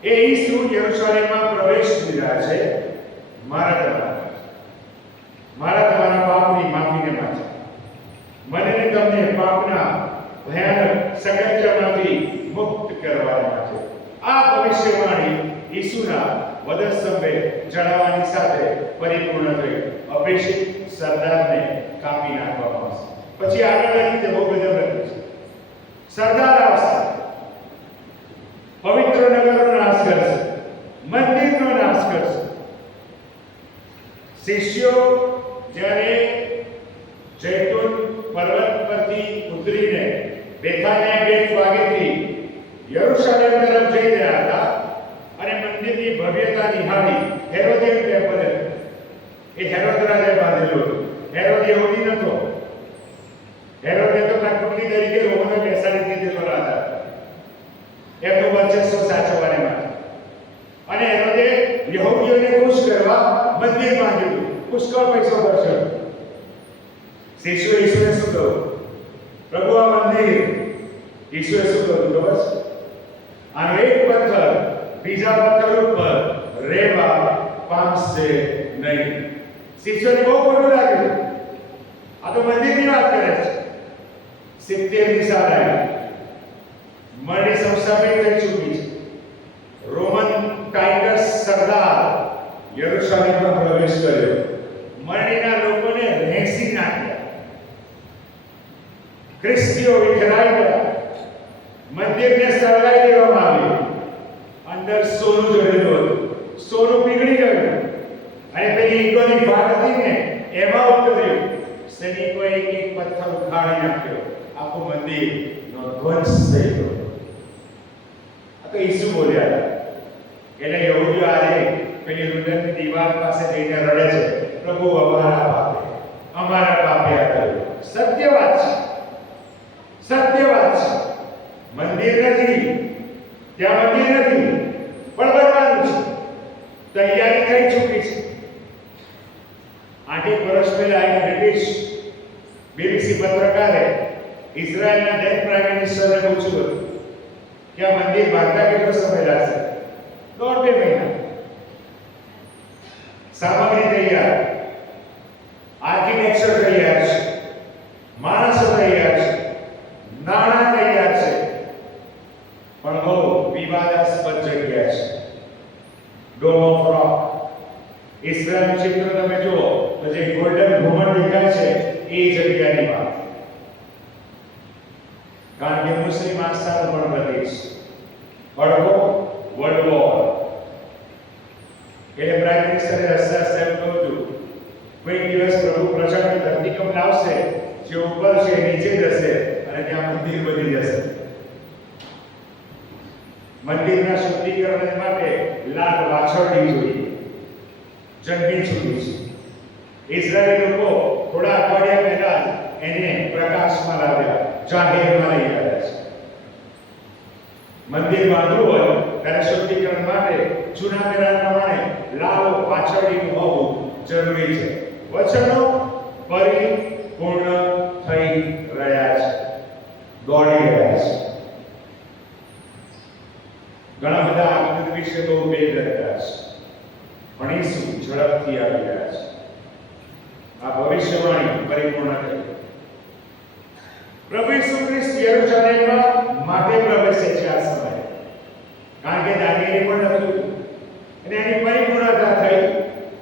એ ઈસુ યરુશલેમમાં પ્રવેશ કરી રહ્યા છે મારા તમારા પાપની માફીને માટે, મને ને તમને પાપના ભયાનક સંકટમાંથી મુક્ત કરવા માટે. આ ભવિષ્યવાણી ઈસુના વધસ્તંભે જણાવવાની સાથે પરિપૂર્ણ થઈ. અભિષેક સરદારને કાપી નાખવામાં આવશે. પછી આગળ લખી છે, બહુ ગજબ લખ્યું છે. સરદાર આવશે, પવિત્ર નગરનો નાશ કરશે, મંદિરનો નાશ કરશે. શિષ્યો જ્યારે જૈતુન પર્વત પરથી ઉતરીને બેથાનિયા ગેટ વાગેથી યરુશલેમ તરફ જઈ રહ્યા હતા અને મંદિરની ભવ્યતા નિહાળી હેરોદેવ ટેમ્પલ, એ હેરોદ રાજાએ બાંધેલું હતું. હેરોદ યહૂદી નહોતો. હેરોદે તો કટપુતલી તરીકે રોમનો બેસાડી દીધેલો રાજા, એમનું વર્ચસ્વ સાચવવાને માટે. અને હેરોદે યહૂદીઓને ખુશ કરવા મંદિર બાંધ્યું. પુષ્કળ પૈસો ખર્ચ્યો. શિષ્યો ઈસુએ શું કહ્યું? પ્રભુ આ મંદિર. ઈસુએ શું કહ્યું ખબર છે? આનો એક પથ્થર બીજા પથ્થર ઉપર રહેવા પામશે નહીં. શિષ્યોને બહુ ખોટું લાગ્યું. આ તો મંદિરની વાત કરે છે. 70 ની શાળાએ મળી સંસ્થાપિત થઈ ચૂકી છે. રોમન ટાઇટસ સરદાર યરુશલેમમાં પ્રવેશ કર્યો. મળીના લોકોને રહેસી નાખ્યા. ખ્રિસ્તીઓ વિખરાઈ ગયા. મંદિરને સળગાવી દેવામાં આવ્યું. અંદર સોનું જડેલું હતું. સોનું પીગળી ગયું અને પેલી ઈંટોની ભાગ હતી ને એમાં ઉતર્યું. સૈનિકોએ એક એક પથ્થર ઉખાડી નાખ્યો. આખું મંદિરનો ધ્વંસ થઈ ગયો. આ તો ઈસુ બોલ્યા હતા. એટલે યહૂદીઓ આજે પેલી રુદનની દીવાલ પાસે જઈને રડે છે, પ્રભુ અમારા પાપે આ કર્યું. સત્ય વાત છે, સત્ય વાત છે. મંદિર નથી, ત્યાં મંદિર નથી, પણ બનવાનું છે. તૈયારી થઈ ચૂકી છે. 8 વર્ષ પહેલા એક બ્રિટિશ BBC પત્રકારે ઇઝરાયલના દેશ પ્રાઇમ મિનિસ્ટરને પૂછ્યું હતું કે આ મંદિર બાંધતા કેટલો સમય લાગશે? 1.5 મહિના. સામગ્રી તૈયાર, આર્કિટેક્ચર તૈયાર છે, માણસો તૈયાર છે, નાણાં તૈયાર છે, પણ બહુ વિવાદાસ્પદ જગ્યા છે. ડોમ ઓફ રોક. ઇઝરાયલનું ચિત્ર તમે જુઓ તો જે ગોલ્ડન ઘુમટ દેખાય છે એ જગ્યાની વાત. કારણ કે મુસ્લિમ આસ્થાનું પણ પ્રતીક છે. પડવો વળવો. એટલે પ્રાઇમ મિનિસ્ટરે રસ્તા સાહેબ કહ્યું કોઈ દિવસ પ્રભુ પ્રચંડ ધરતીકંપ લાવશે, જે ઉપર છે નીચે જશે અને ત્યાં મંદિર બની જશે. મંદિરના શુદ્ધિકરણ માટે લાલ વાછરડી જોઈએ, જંગી છૂટી છે. ઇઝરાયેલી લોકો થોડા અઠવાડિયા પહેલા એને પ્રકાશમાં લાવ્યા, જાહેરમાં લઈ આવ્યા છે. મંદિર બાંધવું હોય ત્યારે શુદ્ધિકરણ માટે જૂના કરાર પ્રમાણે લાલ વાછરડીનું હોવું જરૂરી છે. વચનો પરિપૂર્ણ થઈ રહ્યા છે, દોડી રહ્યા છે. ઘણા બધા આગમન વિશે બહુ ભેદ રહેતા છે, પણ ઈસુ ઝડપથી આવી રહ્યા છે. આ ભવિષ્યવાણી પરિપૂર્ણ થઈ. પ્રભુ ઈસુ ખ્રિસ્ત યરુશલેમમાં માટે પ્રવેશે છે આ સમયે. કારણ કે દાનિયેલે પણ લખ્યું અને એની પરિપૂર્ણતા થઈ.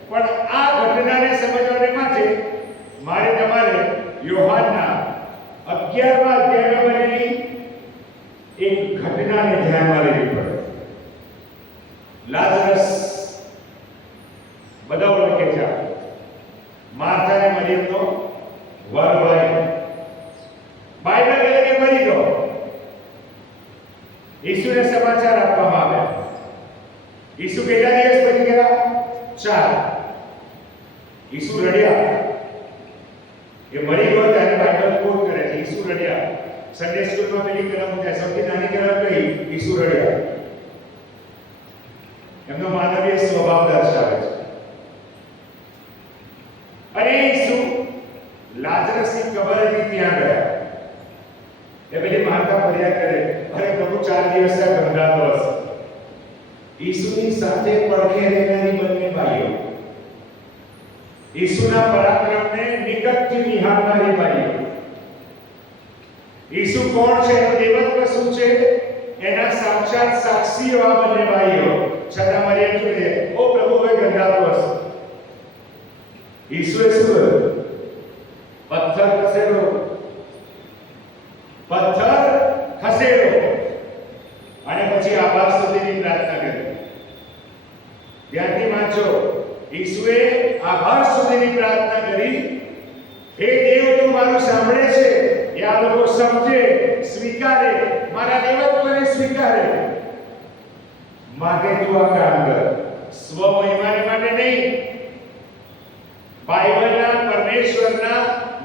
પણ આ ઘટનાને સમજવાને માટે મારે તમારે યોહાનના 11મા અધ્યાયમાં બનેલી એક ઘટનાને ધ્યાનમાં લેવી પડે. લાઝરસ બધા ઓળખે છે. માર્થા અને મરિયમનો વરભાઈ. બાઇબલ કહે કે મરી ગયો. ઈસુને સમાચાર આપવામાં આવ્યા. ઈસુ કેટલા દિવસ પછી ગયા? 4. ઈસુ રડ્યા. એ મરી ગયો ત્યારે બાઇબલ કોટ કરે છે. ઈસુ રડ્યા. સન્ડે સ્કૂલમાં પેલી કલમ છે, સૌથી નાની કલમ કઈ? ઈસુ રડ્યા. એમનો માનવીય સ્વભાવ દર્શાવે છે. અને ઈસુ લાઝરસની કબર હતી ત્યાં ગયા. એ પેલી માતા ફરિયાદ કરે, અરે પ્રભુ 4 દિવસથી ગંગાતો હશે. ઈસુની સાથે પડખે રહેનારી બંને ભાઈઓ, ઈસુના પરાક્રમને નિકટથી નિહાળનારી ભાઈઓ. ઈસુ કોણ છે, એનું દેવત્વ શું છે, એના સાક્ષાત સાક્ષીઓ આ બંને ભાઈઓ. છતાં મરિયમ કહે, ઓ પ્રભુ હવે ગંગાતો હશે. ઈસુએ શું કર્યું? પથ્થર ખસેડો, પથ્થર ખસેડો. અને પછી આભાર સ્તુતિની પ્રાર્થના કરી. ધ્યાનથી વાંચો. ઈસુએ આભાર સ્તુતિની પ્રાર્થના કરી. હે દેવ, તું મારું સાંભળે છે. એ આ લોકો સમજે, સ્વીકારે, મારા દેવત્વને સ્વીકારે. માટે તું આ કામ કર. સ્વ મહિમાને માટે નહીં, બાઇબલના પરમેશ્વરના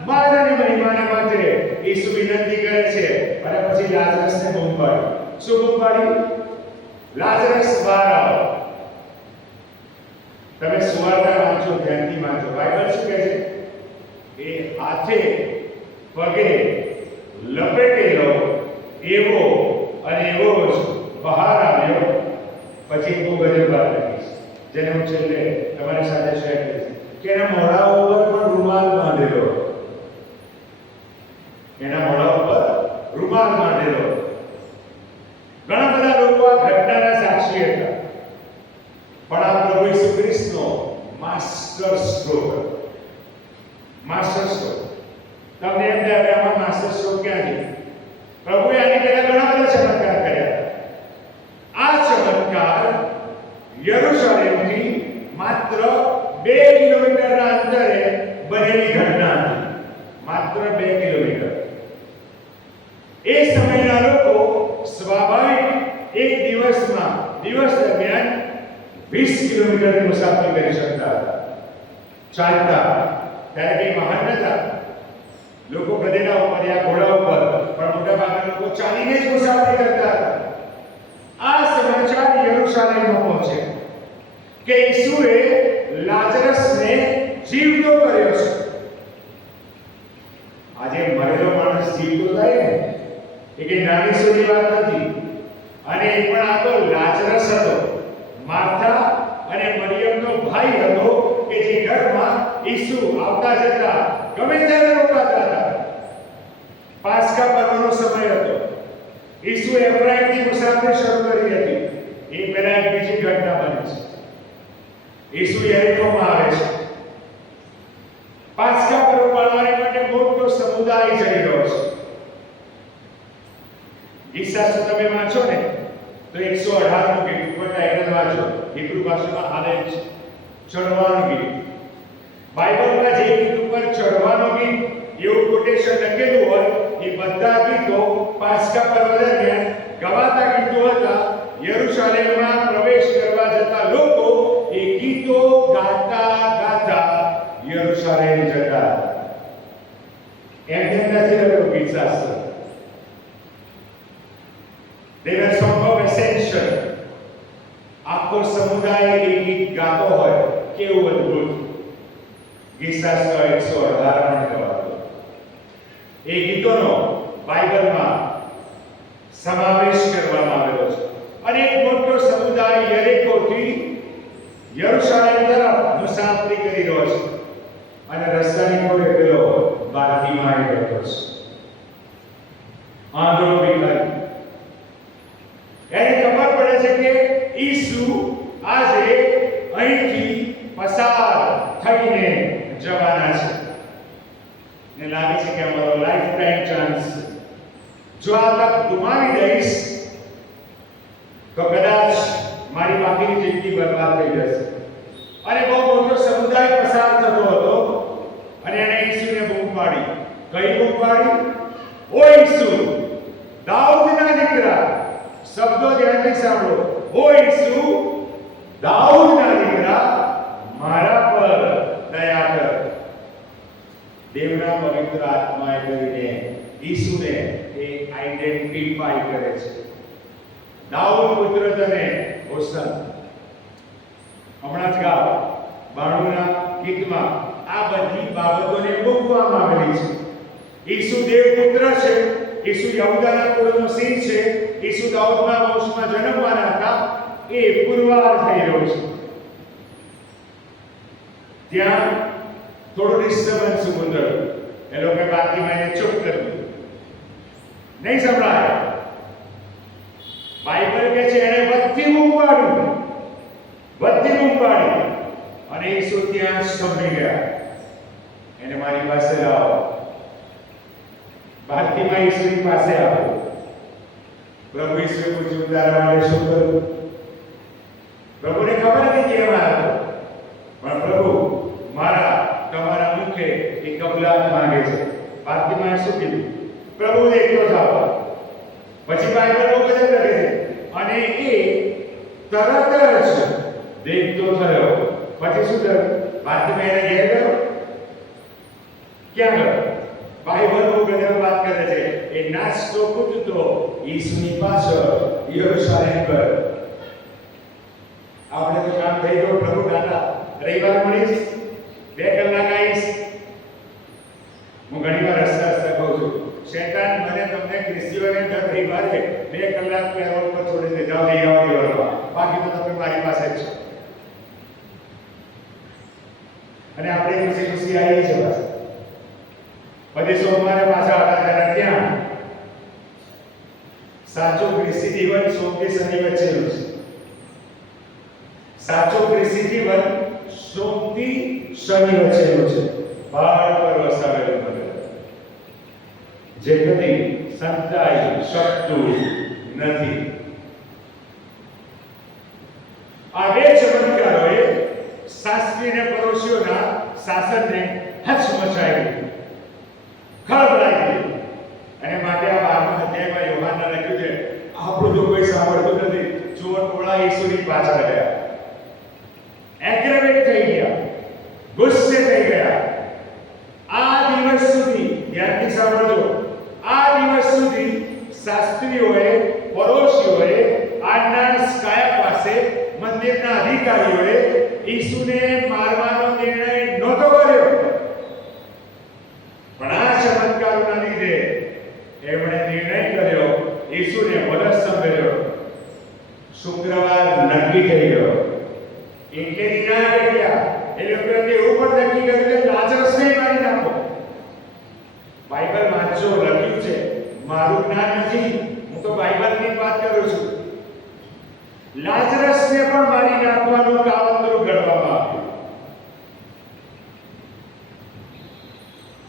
માન અને મહિમાના માટે ઈસુ વિનંતી કરે છે. અને પછી લાઝરસને બૂમ પાડી. શું બૂમ પાડી? લાઝરસ બહાર આવ. તમે સુવાર્તા વાંચો, ધ્યાનથી વાંચો. બાઇબલ શું કહે છે? એ હાથે પગે લપેટેલો એવો અને એવો જ બહાર આવ્યો. પછી બહુ ગજબ વાત લખીશ, જેને હું છેલ્લે તમારી સાથે શેર કરીશ કે એના મોઢા ઉપર પણ રૂમાલ બાંધેલો. એના મોઢા ઉપર રૂમાલ બાંધેલો. ઘણા બધા લોકો આ ઘટનાના સાક્ષી હતા. પણ આ પ્રભુ ઈસુ ખ્રિસ્તનો માસ્ટર સ્ટ્રોક. Master stroke. તમને એમ થાય આમાં માસ્ટર સ્ટ્રોક ક્યાં છે? પ્રભુએ આની પહેલા ઘણા બધા ચમત્કાર એક દિવસ દરમિયાન 20 કિલોમીટરની મુસાફરી કરી શકતા હતા ચાલતા. ત્યારે કઈ મહાન નતા, લોકો ગધેડા ઉપર યા ઘોડા ઉપર, પણ મોટાભાગના લોકો ચાલીને જ મુસાફરી કરતા હતા. આ સમાચાર યરુશલેમમાં પહોંચે કે ઈસુએ લાજરસને જીવતો કર્યો છે. આજે મરેલો માણસ જીવતો થાય ને એ કે નાની સૂની વાત નથી. અને એ પણ આ તો લાજરસ હતો, માર્થા અને મરિયમનો ભાઈ હતો, કે જે ઘરમાં ઈસુ આવતા જતા ગમે ત્યારે રોકાતા હતા. પાસ્કા પર્વનો સમય હતો. ઈસુ એફ્રાઈમથી મુસાફરી શરૂ કરી હતી. એ પહેલા એક બીજી ઘટના બની છે. ઈસુ યરીકોમાં આવે છે. પાસ્કા પર્વ પાળવા માટે મોટો સમુદાય જઈ રહ્યો છે. ઈસાસ તમે વાંચો ને તો 118 નું ગીત ઉપર ટાઇટલ વાંચો, હિબ્રુ ભાષામાં હાલે છે ચઢવાનું ગીત. બાઇબલમાં જે ગીત ઉપર ચઢવાનું ગીત એવું કોટેશન લખેલું હોય એ બધા ગીતો પાસ્કા પર્વ દરમિયાન ગવાતા ગીતો હતા. યરુશલેમમાં પ્રવેશ કરવા જતા લોકો એ ગીતો ગાતા યરુશલેમ જતા. એમ નથી લખેલું ગીત શાસ્ત્ર. They were song of ascension. આખો સમુદાય એ ગીત ગાતો હોય, કેવું અદ્ભુત. ગીત શાસ્ત્ર 118 માં ગવાતો. એ ગીતોનો બાઇબલમાં સમાવેશ કરવામાં આવેલો છે. અને એક મોટો સમુદાય યરીકોથી યરુશલેમ તરફ મુસાફરી કરી રહ્યો છે. અને રસ્તાની કોડે પેલો બારતીમાય બેઠો છે, આંધળો ભિખારી. એને ખબર પડે છે કે ઈસુ આજે અહીંથી પસાર થઈને જવાના છે. ને લાગે છે કે અમારો લાઈફ ટાઈમ ચાન્સ છે. જો આ તક ગુમાવી દઈશ તો કદાચ મારી બાકીની જિંદગી બરબાદ થઈ જશે. અને બહુ મોટો સમુદાય પસાર થતો હતો. અને એને ઈસુને બૂમ પાડી. કઈ બૂમ પાડી? ઓ ઈસુ, દાઉદના દીકરા. શબ્દો ધ્યાનથી સાંભળો. ઓ ઈસુ, દાઉદના દીકરા, મારા પર દયા કર. દેવના પવિત્ર આત્માએ કરીને ઈસુને એ આઈડેન્ટિફાઈ કરે છે. દાઉદ પુત્ર તને હોસન. હમણાં જ ગાવ 92 ના ગીતમાં આ બધી બાબતોને મૂકવામાં આવેલી છે. ઈસુ દેવપુત્ર છે. ઈસુ યહૂદાના કુળનો સિંહ છે. ઈસુ દાઉદના વંશમાં જન્મવાના હતા. એ પુરવાર થઈ રહ્યો છે. ત્યાં થોડું ડિસ્ટર્બન્સ ઉભું. એ લોકોએ બાકી મને ચૂપ કરી નહીં સંભળાય. બાઇબલ કહે છે એને બધી બૂમ પાડી. અને ઈસુ ત્યાં સંભળી ગયા. એને મારી પાસે લાવો. બાકીમાં ઈસુની પાસે આવો. પ્રભુ ઈસુએ પૂછ્યું, તારા માટે શું કરું? પ્રભુને ખબર હતી કે એમાં હતો, પણ પ્રભુ મારા તમારા મુખે એ કબલાત માંગે છે. બાકીમાં શું કીધું? પ્રભુ દેખતો થાવ. પછી બાઇબલ બહુ બધા લખે છે અને એ તરત જ દેખતો થયો. પછી શું થયું? બાકીમાં એને ઘેર ગયો. ક્યાં ગયો? બાઇબલ બહુ બધા વાત કરે છે. એ નાચતો કૂદતો ઈસુની પાછળ યરુશલેમ પર. આપણે તો કામ થઈ ગયું. પ્રભુ દાદા રવિવાર મળીશ, 2 કલાક આવીશ. હું ઘણી વાર રસ્તા કહું છું, શેતાન મને તમને ખ્રિસ્તીઓને દર રવિવારે 2 કલાક પેરોલ પર છોડી દે. જાઓ લઈ આવો દેવા. બાકી તો તમે મારી પાસે જ છો. અને આપણે ખુશી આવીએ છીએ બસ. પછી સોમવારે પાછા હતા ત્યારે ત્યાં સાચો ખ્રિસ્તી જીવન સોમથી શનિ વચ્ચેનું છે. સાચો ખ્રિસ્તી જીવન સોમથી શનિ વચ્ચેનું છે. પહાડ પર વસાવેલું મંદિર. જેથી સંતાઈ શકતું નથી. આ બે ચમત્કારોએ શાસ્ત્રી અને પડોશીઓના શાસનને હચમચાવ્યું, ખળભળાવી દીધું. અને માટે આ 12મા અધ્યાયમાં યોહાનને લખ્યું છે, આપણું જો કોઈ કોઈ સાંભળતું નથી. જુઓ, ટોળા ઈસુની પાછળ ગયા, એગ્રેવેટ થઈ ગયા, ગુસ્સે થઈ ગયા. આ દિવસ સુધી, ધ્યાનથી સાંભળજો, આ દિવસ સુધી શાસ્ત્રીઓએ, પરોશીઓએ, આનાસ કાયાફાસે, મંદિરના અધિકારીઓએ ઈસુને મારવાનો નિર્ણય નહોતો કર્યો. પણ આ ચમત્કારોના લીધે એમણે નિર્ણય કર્યો, ઈસુને વરસ સંભળ્યો. શુક્રવાર નક્કી થઈ ગયો. એટલે ના ગયા. એ લોકોએ એવું પણ નક્કી કર્યું કે લાજરસને મારી નાખો. બાઇબલ વાંચો, લખ્યું છે. મારું જ્ઞાન નથી, હું તો બાઇબલની વાત કરું છું. લાજરસને પણ મારી નાખવાનું કાવતરું ઘડવામાં આવ્યું.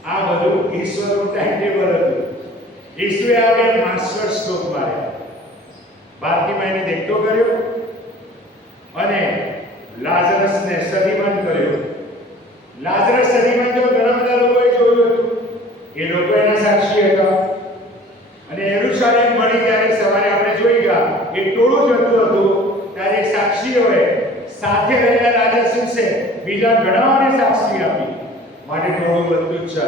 આ બધું ઈશ્વરનું ટાઈમટેબલ હતું. ઈસુએ આવે માસ્ટર સ્ટ્રોક માર્યા. બાર્તિમાઈને દેખતો કર્યો અને લાજરસને સદીમંત કર્યો. લાજરસ સદીમંત તો ઘણા બધા લોકોએ જોયું હતું. એ લોકો એના સાક્ષી હતા. અને યરુશલેમ મળી ત્યારે સવારે આપણે જોઈ ગયા એ ટોળું જતું હતું. ત્યારે સાક્ષીઓએ સાથે રહેલા લાજરસ વિશે બીજા ઘણાને સાક્ષી આપી. માટે ટોળું બધું જ છે.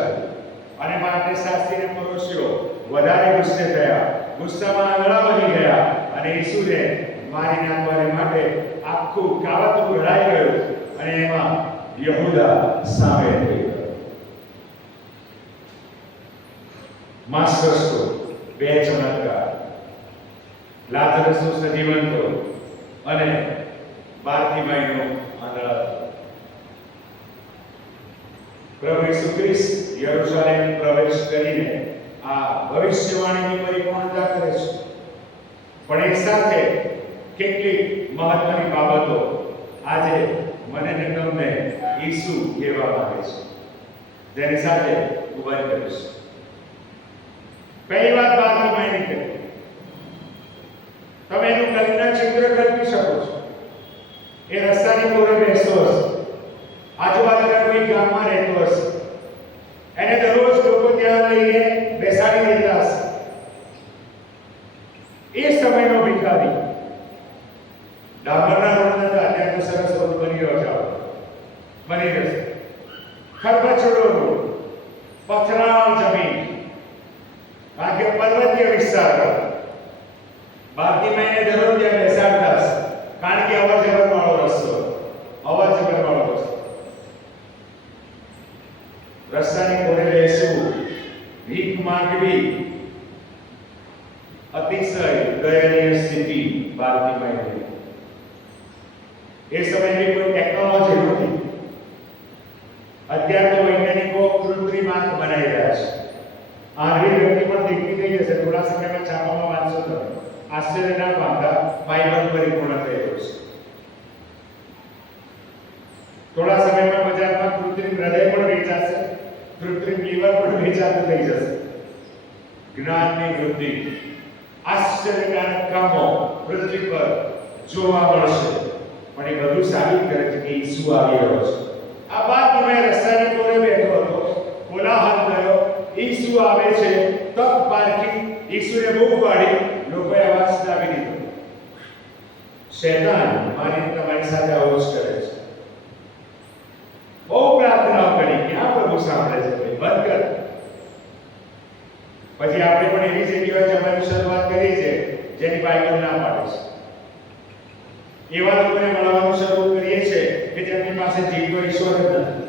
અને માટે શાસ્ત્રી અને પરોશીઓ વધારે ગુસ્સે થયા. ગુસ્સામાં આગળ વધી ગયા અને ઈસુને મારી નાખવા માટે આખું કાવતરું ઘડાઈ ગયું. અને એમાં યહૂદા સામેલ થઈ ગયો. માસ્ટર સ્ટ્રોક, બે ચમત્કાર, લાજરસનો સજીવંતો અને બાર્તિમાઈનો આંધળો. પ્રભુ ઈસુ ખ્રિસ્ત યરુશલેમ પ્રવેશ કરીને આ ભવિષ્યવાણીની પરિપૂર્ણતા કરે છે. પણ એક સાથે કેટલીક મહત્વની બાબતો આજે મને ને તમને ઈસુ કહેવા માંગે છે, તેની સાથે ઉભા કરીશ. પહેલી વાત બાર્તિમાઈની કરી. તમે એનું કલ્પના ચિત્ર કલ્પી શકો છો. એ રસ્તાની કોરે બેસતો હશે, આજુબાજુના કોઈ ગામમાં રહેતો હશે. એને દરરોજ લોકો ત્યાં લઈને બેસાડી દેતા હશે. એ સમયનો ભિખારી, ડામરના રોડ નતા, અત્યારે તો સરસ રોડ બની રહ્યો છે, બની રહેશે. ખરબચડો રોડ, પથરાળ જમીન, કારણ કે પર્વતીય વિસ્તાર. બાર્તિમાઈને દરરોજ ત્યાં બેસાડતા હશે, કારણ કે અવર જવર વાળો રસ્તો, અવર જવર વાળો રસ્તો. રસ્તાની કોરે બેસવું, ભીખ માંગવી, અતિશય દયનીય સ્થિતિ બાર્તિમાઈની. એ સમયની કોઈ ટેકનોલોજી નહોતી. અત્યારે તો વૈજ્ઞાનિકો કૃત્રિમ આંખ બનાવી રહ્યા છે. આંધળી વ્યક્તિ પણ દેખતી થઈ જશે. થોડા સમયમાં છાપામાં વાંચશો તમે, આશ્ચર્ય ના પામતા, બાઇબલ પરિપૂર્ણ થઈ ગયું છે. થોડા સમયમાં બજારમાં કૃત્રિમ હૃદય પણ વેચાશે, કૃત્રિમ લીવર પણ વેચાતું થઈ જશે. જ્ઞાનની વૃદ્ધિ, આશ્ચર્યજનક કામો પૃથ્વી પર જોવા મળશે. પણ એ બધું સાબિત કરે છે કે ઈસુ આવી રહ્યો છે. આ બાર્તિમાઈ રસ્તાની કોરે બેઠો હતો, કોલાહલ થયો, ઈસુ આવે છે. તક પારખી ઈસુને બૂમ પાડી, લોકોએ અવાજ દાબી દીધો. શૈતાન મારી તમારી સાથે આવું જ કરે છે. બહુ પ્રાર્થનાઓ કરી, ક્યાં પ્રભુ સાંભળે છે? બંધ કર. પછી આપણે પણ એવી જગ્યાએ જવાની શરૂઆત કરી છે જેની બાઇબલ ના પાડે છે. એવા લોકોને મળવાનું શરૂ કરીએ છીએ કે જેમની પાસે જીવતો ઈશ્વર જ નથી.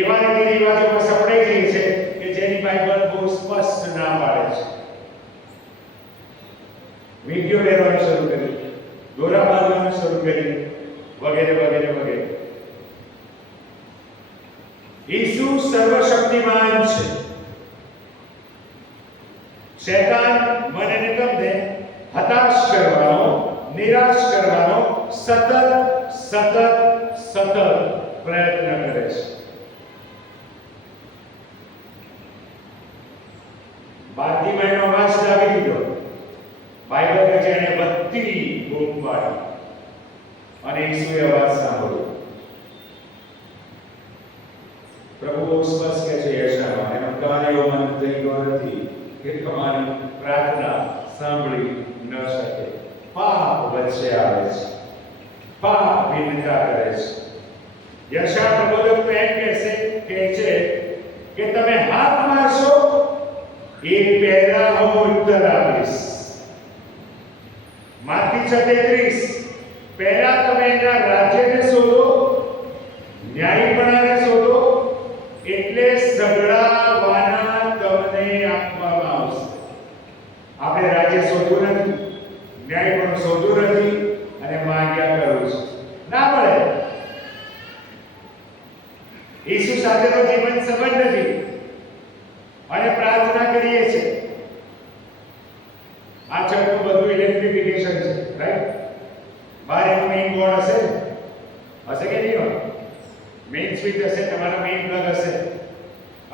એવા રીતિ રિવાજોમાં સપડાઈ જઈએ છે કે જેની બાઇબલ બહુ સ્પષ્ટ ના પાડે છે. વિડીયો પહેરવાનું શરૂ કરી, દોરા બાંધવાનું શરૂ કરી, વગેરે વગેરે વગેરે. ઈસુ સર્વશક્તિમાન છે. શૈતાન મને ને તમને હતાશ કરવાનો, નિરાશ કરવાનો સતત પ્રયત્ન કરે છે. બાર્તિમાઈનો અવાજ દાબી દીધો. બાઇબલ કહે છે એને બધી બૂમ પાડી અને ઈસુએ અવાજ સાંભળ્યો. પ્રભુ બહુ સ્પષ્ટ કહે છે યશામાં, એનો કાન એવો મન થઈ ગયો નથી કે તમારી પ્રાર્થના સાંભળી ન શકે. પાપ વચ્ચે આવે છે, પાપ ભિન્નતા કરે છે. યશા પ્રબોધક તો એમ કહે છે કે તમે હાથ મારશો એ પહેલા હું ઉત્તર આપીશ. માથી 6:33 પહેલા તમે એના રાજ્યને શોધો, ન્યાયપણાને શોધો, એટલે સગળાવાના તમને આપવામાં આવશે. આપણે રાજ્ય શોધવું નથી, ન્યાયપણું શોધવું નથી અને માંગ્યા કરવું છે, ના મળે. ઈસુ સાથેનો જીવન સંબંધ નથી અને પ્રાર્થના કરીએ છીએ. આ ચકનું બધું ઇલેક્ટ્રિફિકેશન છે, રાઈટ? બહાર એક મેઇન બોર્ડ હશે કે નહીં હોય? મેઇન સ્વિચ હશે, તમારા મેઇન પ્લગ હશે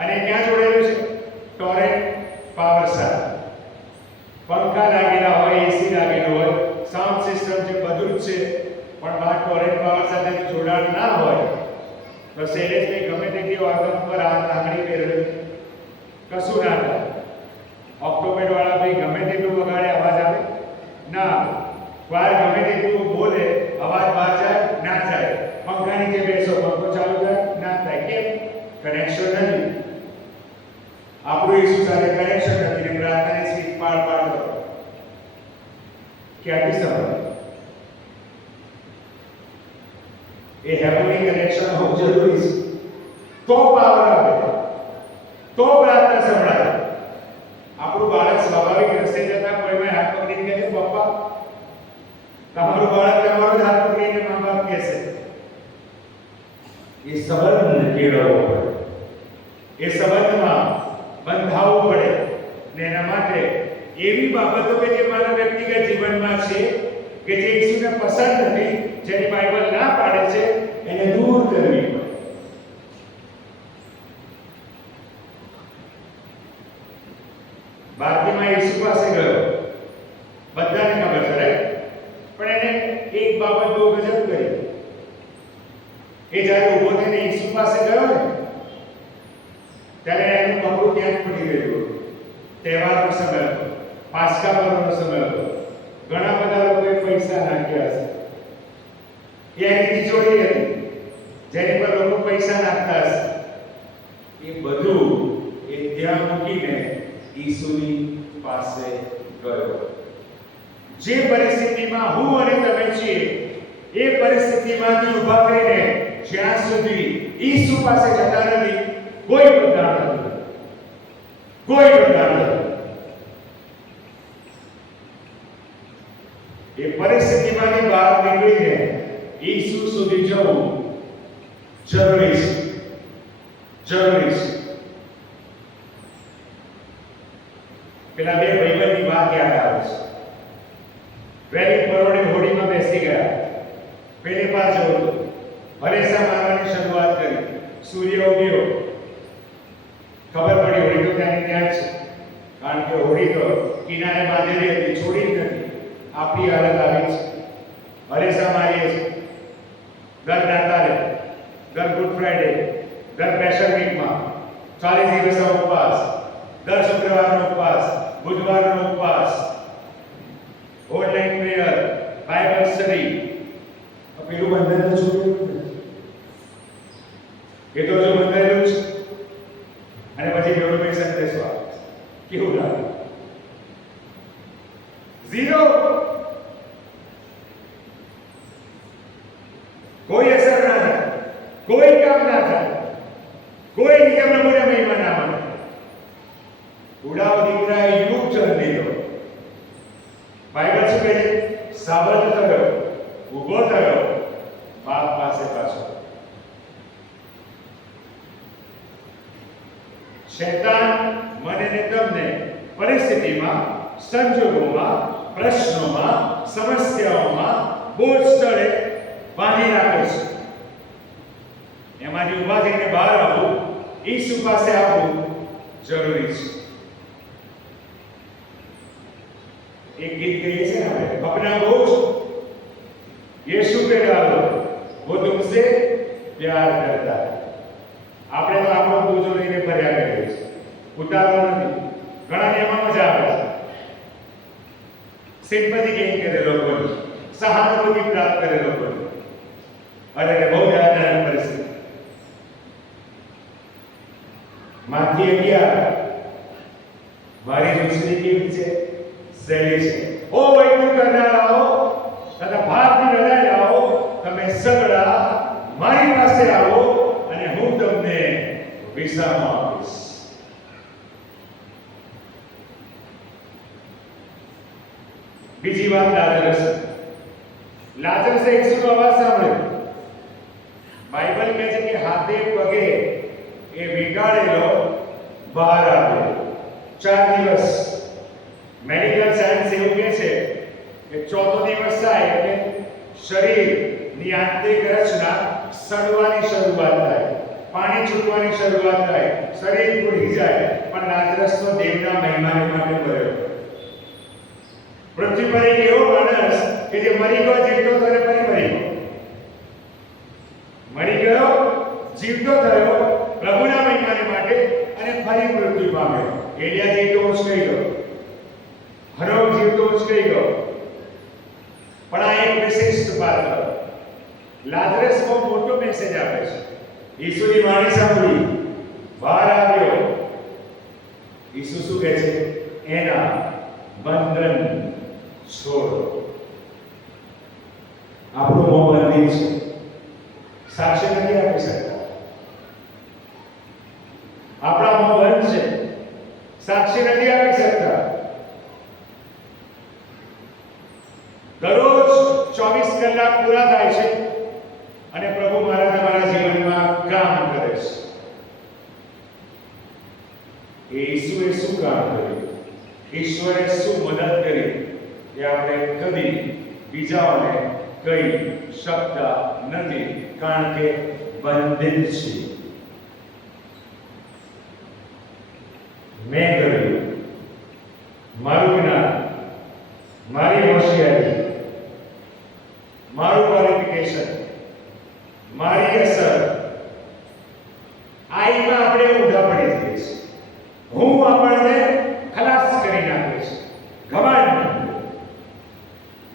અને ક્યાં જોડેલું છે? ટોરેન્ટ પાવર સાથે. પંખા લાગેલા હોય, એસી લાગેલું હોય, સાઉન્ડ સિસ્ટમ છે, બધું જ છે, પણ બહાર ટોરેન્ટ પાવર સાથે જોડાણ ના હોય તો શૈલેષભાઈ ગમે તેટલી વાગત પર આ લાકડી ફેરવે કશું ના થાય. ઓક્ટોપેડ વાળા ભાઈ ગમે તેટલું વગાડે અવાજ આવે ના આવે. વાર ગમે તેટલું બોલે અવાજ બહાર જાય ના જાય. પંખા નીચે બેસો, પંખો ચાલુ થાય ના થાય. કેમ? કનેક્શન નથી. આપણું ઈસુ સાથે કનેક્શન નથી ને પ્રાર્થનાની સ્વીચ પાડ કરો. ક્યાંથી સંભળાય? એ હેવનલી કનેક્શન હોવું જરૂરી છે, તો પાવર આવે, તો પ્રાર્થના સંભળાય. આપણું બાળક સ્વાભાવિક રસ્તે જતા કોઈમાં હાથ પકડીને કહે પપ્પા, તમારું બાળક તમારો હાથ પકડીને મા બાપ કહેશે. એ સંબંધ કેળવવો પડે, એ સંબંધમાં બંધાવવું પડે ને એના માટે એવી બાબતો કે જે મારા વ્યક્તિગત જીવનમાં છે કે જે ઈસુને પસંદ નથી, જેની બાઇબલ ના પાડે છે, એને દૂર કરવી પડે. બારતીમાં ઈસુ પાસે ગયો, બધાને ખબર છે, રાઈટ? પણ એને એક બાબત બહુ ગજબ કરી. એ જ્યારે ઊભો થઈને ઈસુ પાસે ગયો ને ત્યારે એનું કપડું ક્યાંક પડી ગયું. તહેવારનો સમય હતો, પાસ્કા પર્વનો સમય હતો. ઘણા બધા લોકોએ પૈસા નાખ્યા હશે. એ એની તિજોરી હતી જેની પર લોકો પૈસા નાખતા હશે. એ બધું એ ત્યાં મૂકીને ઈસુની પાસે ગયો. જે પરિસ્થિતિમાં હું અને તમે છીએ એ પરિસ્થિતિમાંથી ઊભા થઈને જ્યાં સુધી ઈસુ પાસે જતા નથી કોઈ બદલાવ નથી, કોઈ બદલાવ નથી. એ પરિસ્થિતિમાંથી બહાર નીકળીને ઈસુ સુધી જવું જરૂરી છે, જરૂરી છે. પેલા બે ભાઈબંધની વાત યાદ આવે છે. વેલી પરોડે હોડીમાં બેસી ગયા. પેલી પાર જવું હરેસા મારવાની શરૂઆત કરી. સૂર્ય ઉગ્યો, ખબર પડી હોડી તો ત્યાં જ છે, કારણ કે હોડી તો કિનારે બાંધેલી હતી, છોડી જ નથી. આપણી હાલત આવી છે. હરેસા મારીએ છીએ દર નાતાલે, દર ગુડ ફ્રાઈડે, દર પેશન વીકમાં 40 દિવસનો ઉપવાસ, દર શુક્રવારનો ઉપવાસ, બુધવારનો ઉપવાસ, ઓનલાઈન પ્રેયર, બાઇબલ સ્ટડી. પેલું બંધન તો છોડ્યું, એ તો જો બંધાયેલું છે. અને પછી ગવર્મેન્ટ સંદેશો આવે. કેવું લાગે? ઝીરો. કોઈ અસર ના થાય, કોઈ કામ ના થાય, કોઈ નિયમ નમૂને મહિમા ના મળે. ઉડાવ દીકરાએ યુગ ચલ દીધો. બાઇબલ શું કહે છે? સાબત થયો, ઊભો થયો, બાપ પાસે પાછો. શૈતાન મને ને તમને પરિસ્થિતિમાં, સંજોગોમાં, પ્રશ્નોમાં, સમસ્યાઓમાં બોજ તળે બાંધી રાખે છે. એમાંથી ઊભા થઈને બહાર આવવું, ઈસુ પાસે આવવું જરૂરી છે. એક ગીત કહીએ છીએ ને આપણે, अपना बोझ यीशु पे डालो, वो तुमसे प्यार करता है. આપણે તો આપણો બોજો લઈને ફર્યા કરીએ છીએ, ઉતારવો નથી. ઘણાને એમાં મજા આવે છે. સિમ્પથી ગેઇન કરે લોકોની, સહાનુભૂતિ પ્રાપ્ત કરે લોકોની. અને બહુ યાદગાર પરિસ્થિતિ. માંથી 11 મારી દુસરી કેવી છે? સહેલી છે. ઓ વૈકુંઠ કરનારાઓ તથા ભાગની રડાયેલાઓ, તમે સગડા મારી પાસે આવો અને હું તમને વિશ્રામ આપીશ. બીજી વાત લાજરસ. લાજરસે ઈસુનો અવાજ સાંભળ્યો. બાઇબલ કહે છે કે હાથે પગે એ વિગાડેલો બહાર આવ્યો. 4 દિવસ મેડિકલ સાયન્સ એવું કહે છે કે 4થો દિવસ થાય એટલે શરીરની આંતરિક રચના સડવાની શરૂઆત થાય, પાણી છૂટવાની શરૂઆત થાય, શરીર ફૂલી જાય. પણ લાજરસ તો દેવના મહિમાને માટે મર્યો. પૃથ્વી પર એક એવો માણસ કે જે મરી ગયો, જીવતો થયો, ફરી મરી ગયો. મરી ગયો, જીવતો થયો પ્રભુના મહિમાને માટે અને ફરી મૃત્યુ પામ્યો. એલિયા જીવતો ઉચકાઈ ગયો, હનોક જીવતો ઉચકાઈ ગયો. પણ આ એક વિશિષ્ટ પાત્ર લાજરસ બહુ મોટો મેસેજ આપે છે. ઈસુની વાણી સાંભળી બહાર આવ્યો. ઈસુ શું કહે છે? એના બંધન છોડો. આપણું મોં બંધી છે, સાક્ષી નથી આપી શકતા. આપણા મોં બંધ છે, સાક્ષી નથી આપી શકતા. દરરોજ 24 કલાક પૂરા થાય છે અને પ્રભુ મારા તમારા જીવનમાં કામ કરે છે. ઈસુએ શું કામ કર્યું, ઈશ્વરે શું મદદ કરી, એ આપણે કદી બીજાઓને કહી શકતા નથી, કારણ કે બંધિત છે. મેં કર્યું, મારું જ્ઞાન, મારી હોશિયારી, મારું ક્વોલિફિકેશન, મારી અસર, આઈમાં આપણે ઊંધા પડી જઈએ છીએ. હું આપણને ખલાસ કરી નાખે છે. ઘમંડ,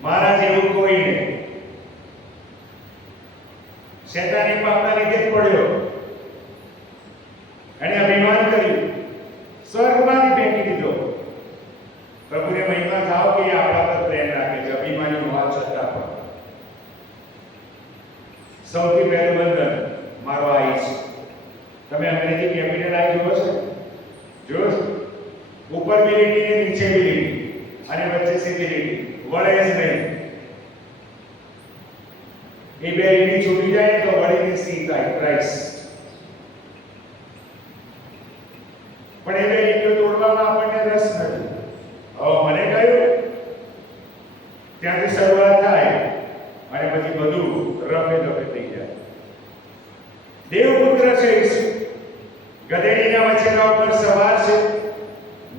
મારા જેવું કોઈ નહીં. શેતાની પાપના લીધે પડ્યો અને અભિમાન કર્યું, સ્વર્ગમાંથી ફેંકી દીધો. પ્રભુને મહિમા થાવ કે આપણા પર પ્રેમ રાખે છે, અભિમાની હોવા છતાં પણ. સૌથી પહેલું બંધન મારો આ છે. તમે અંગ્રેજી કેપિટલ આઈ જોવો છો? જોવો છો? ઉપર બી લીટી ને નીચે બી લીટી અને વચ્ચે સીધી લીટી, વળે જ નહીં. એ બે લીટી છૂટી જાય તો વળીને સી થાય, ક્રાઇસ્ટ. પણ એ બે લીટીઓ તોડવામાં આપણને રસ નથી. હવે મને કહ્યું ત્યાંથી શરૂઆત થાય અને પછી બધું રફે દફે થઈ જાય. દેવપુત્ર છે ઈસુ, ગધેડીના વચ્ચેના ઉપર સવાર છે.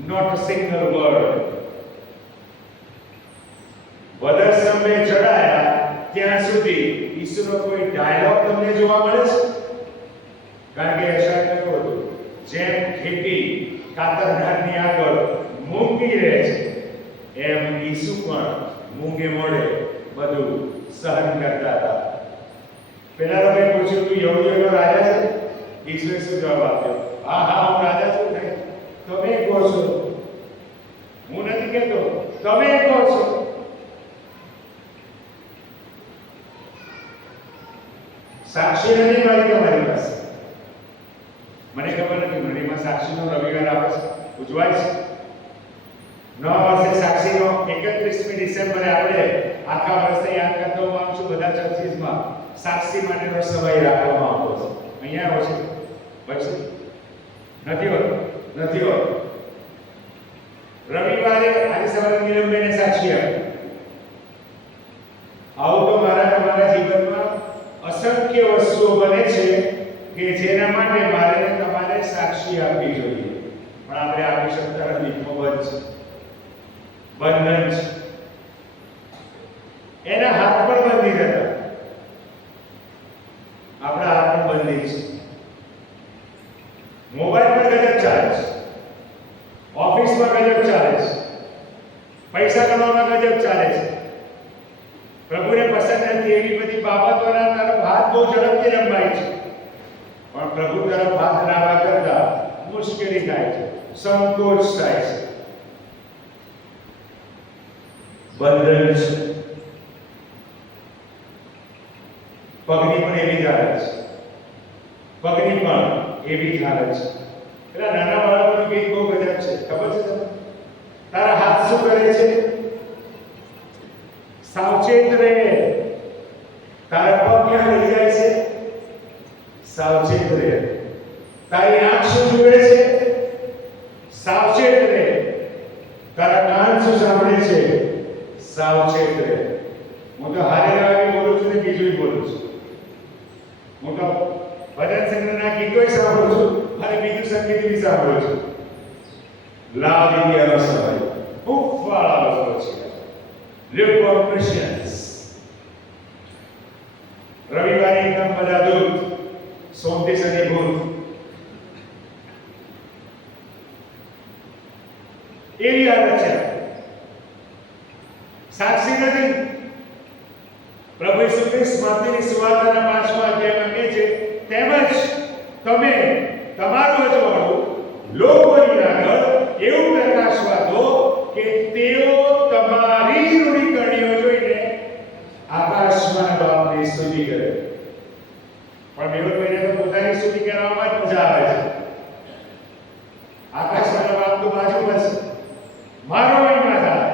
Not a single word. વદર સ્તંભે ચડાયા ત્યાં સુધી ઈસુનો કોઈ ડાયલોગ તમને જોવા મળે છે? કારણ કે યશાયાએ કહ્યું હતું, જેમ ખેતી કાતરધારની આગળ મૂંગી રહે છે, એમ ઈસુ પણ મૂંગે મોડે બધું સહન કરતા હતા. પેલા લોકોએ પૂછ્યું, તું યહૂદીઓનો રાજા છે? ઈસુએ શું જવાબ આપ્યો? હા હા, હું રાજા છું. તમે કહો છો, હું નથી કહેતો, તમે કહો છો. સાક્ષી નથી મારી તમારી પાસે. મને ખબર નથી મંડળીમાં સાક્ષીનો રવિવાર આવે છે, ઉજવાય છે. નવા વર્ષે સાક્ષીનો 31મી ડિસેમ્બરે આપણે આખા વર્ષે યાદ કરતો હોઉં છું. બધા ચર્ચીસમાં સાક્ષી માટેનો સમય રાખવામાં આવતો છે. અહીંયા આવો છે પછી નથી હોતો, નથી હોતો. રવિવારે આજે સવારે નીલમબેને સાક્ષી આપી. આવું તો મારા તમારા જીવનમાં અસંખ્ય વસ્તુઓ બને છે કે જેના માટે મારે તમારે સાક્ષી આપવી જોઈએ, પણ આપણે આપી શકતા નથી. બંધન છે. એના હાથ પણ બંધી હતા, આપણા હાથ પણ બંધી છે. મોબાઈલ પર ગજબ ચાલે છે, ઓફિસમાં ગજબ ચાલે છે, પૈસા કમાવામાં ગજબ બહુ ઝડપથી લંબાય છે, પણ પ્રભુ તરફ હાથ લાવવા કરતા મુશ્કેલી થાય છે, સંકોચ થાય છે, બંધન છે. પગની પણ એવી જ હાલત છે, પગની પણ એવી જ હાલત છે. એટલે નાના બાળકોનું ગીત બહુ ગજબ છે, ખબર છે તમને? તારા હાથ શું કરે છે? સાવચેત રહે. તારા પગ ક્યાં લઈ જાય છે? સાવચેત રહે. તારી આંખ શું જુએ છે? સાવચેત રહે. તારા કાન શું સાંભળે છે? સાવચેત રહે. હું તો હારે રાવી બોલું છું ને બીજું બોલું છું. હું તો ભજન સંગ્રહના ગીતોય સાંભળું છું અને બીજું સંગીત બી સાંભળું છું. લાવ ઇન્ડિયાનો સમય ઉફવાળા લોકો છે. રિપોર્ટેશન્સ રવિવારે એકદમ બધા દૂત સોમથી શનિ ભૂત એવી હાલત છે. સાક્ષી નથી. પ્રભુ ઈસુ ખ્રિસ્ત માથેની સુવાર્તાના 5મા અધ્યાયમાં કહે છે, તેમજ તમે તમારું અજવાળું લોકોની આગળ એવું પ્રકાશવા દો કે તેઓ તમારી રૂઢી કરણીઓ જોઈને આકાશમાં બાપની સ્તુતિ કરે. પણ મેળવીને તો પોતાની સ્તુતિ કરવામાં જ મજા આવે છે. આકાશના બાપ તો બાજુમાં છે. મારો મહિમા થાય,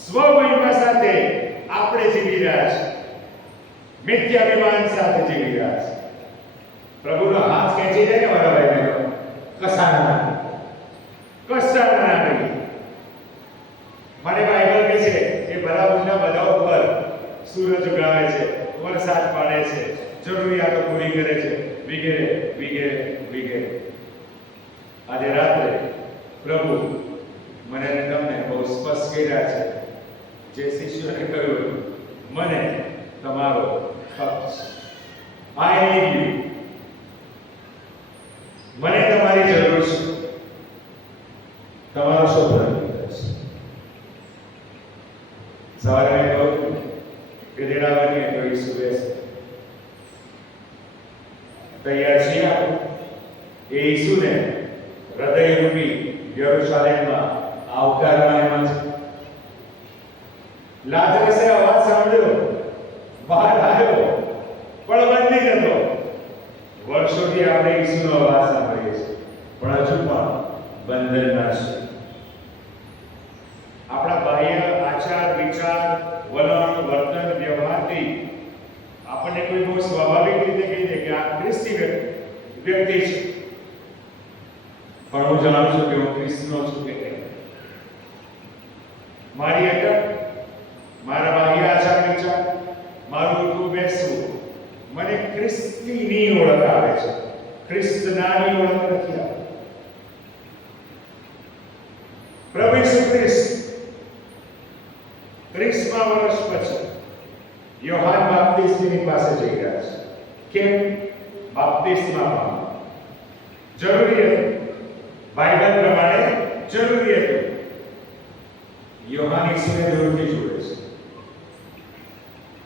સ્વ મહિમા સાથે આપણે જીવી રહ્યા છે, મિથ્યાભિમાન સાથે જીવી રહ્યા છે. પ્રભુનો હાથ ખેંચી જાય ને મારા ભાઈને કસાના નહીં. મારે બાઇબલ કહે છે કે બરાબરના બધા ઉપર સૂરજ ઉગાવે છે, વરસાદ પાડે છે, જરૂરિયાતો પૂરી કરે છે, વગેરે વગેરે વગેરે. આજે રાત્રે પ્રભુ મને અને તમને બહુ સ્પષ્ટ કહી રહ્યા છે, જે શિષ્યોને કહ્યું મને તમારો હક છે. I need you. મને તમારી જરૂર છે. તમારો શોધન છે. સવારે મેં કહ્યું કે દેડા બનીએ તો ઈસુ બેસે. તૈયાર છીએ આપણે એ ઈસુને હૃદયરૂપી યરુશલેમમાં આવકારવાના છે. લાજરસે અવાજ સાંભળ્યો, બહાર આવ્યો, પણ બંધી જતો. વર્ષોથી આપણે ઈસુનો અવાજ સાંભળીએ છીએ, પણ હજુ પણ બંધનમાં છે. આપણા બાહ્ય આચાર, વિચાર, વલણ, વર્તન, વ્યવહારથી આપણને કોઈ બહુ સ્વાભાવિક રીતે કહી દે કે આ ખ્રિસ્તી વ્યક્તિ છે, પણ હું જાણું છું કે હું ખ્રિસ્તનો છું કે કેમ. મારી અટક, મારા બાહ્ય આચાર વિચાર, મારું ઉઠવું બેસવું મને ખ્રિસ્તીની ઓળખ આવે છે, ખ્રિસ્તનાની ઓળખ નથી આવતી. પ્રભુ ઈસુ ખ્રિસ્ત 30મા વર્ષ પછી યોહાન બાપ્તિસ્મની પાસે જઈ રહ્યા છે. કેમ? બાપ્તિસ્મા પામવા જરૂરી હતું. બાઇબલ પ્રમાણે જરૂરી હતું. યોહાન ઈસુને દૂરથી જુએ છે.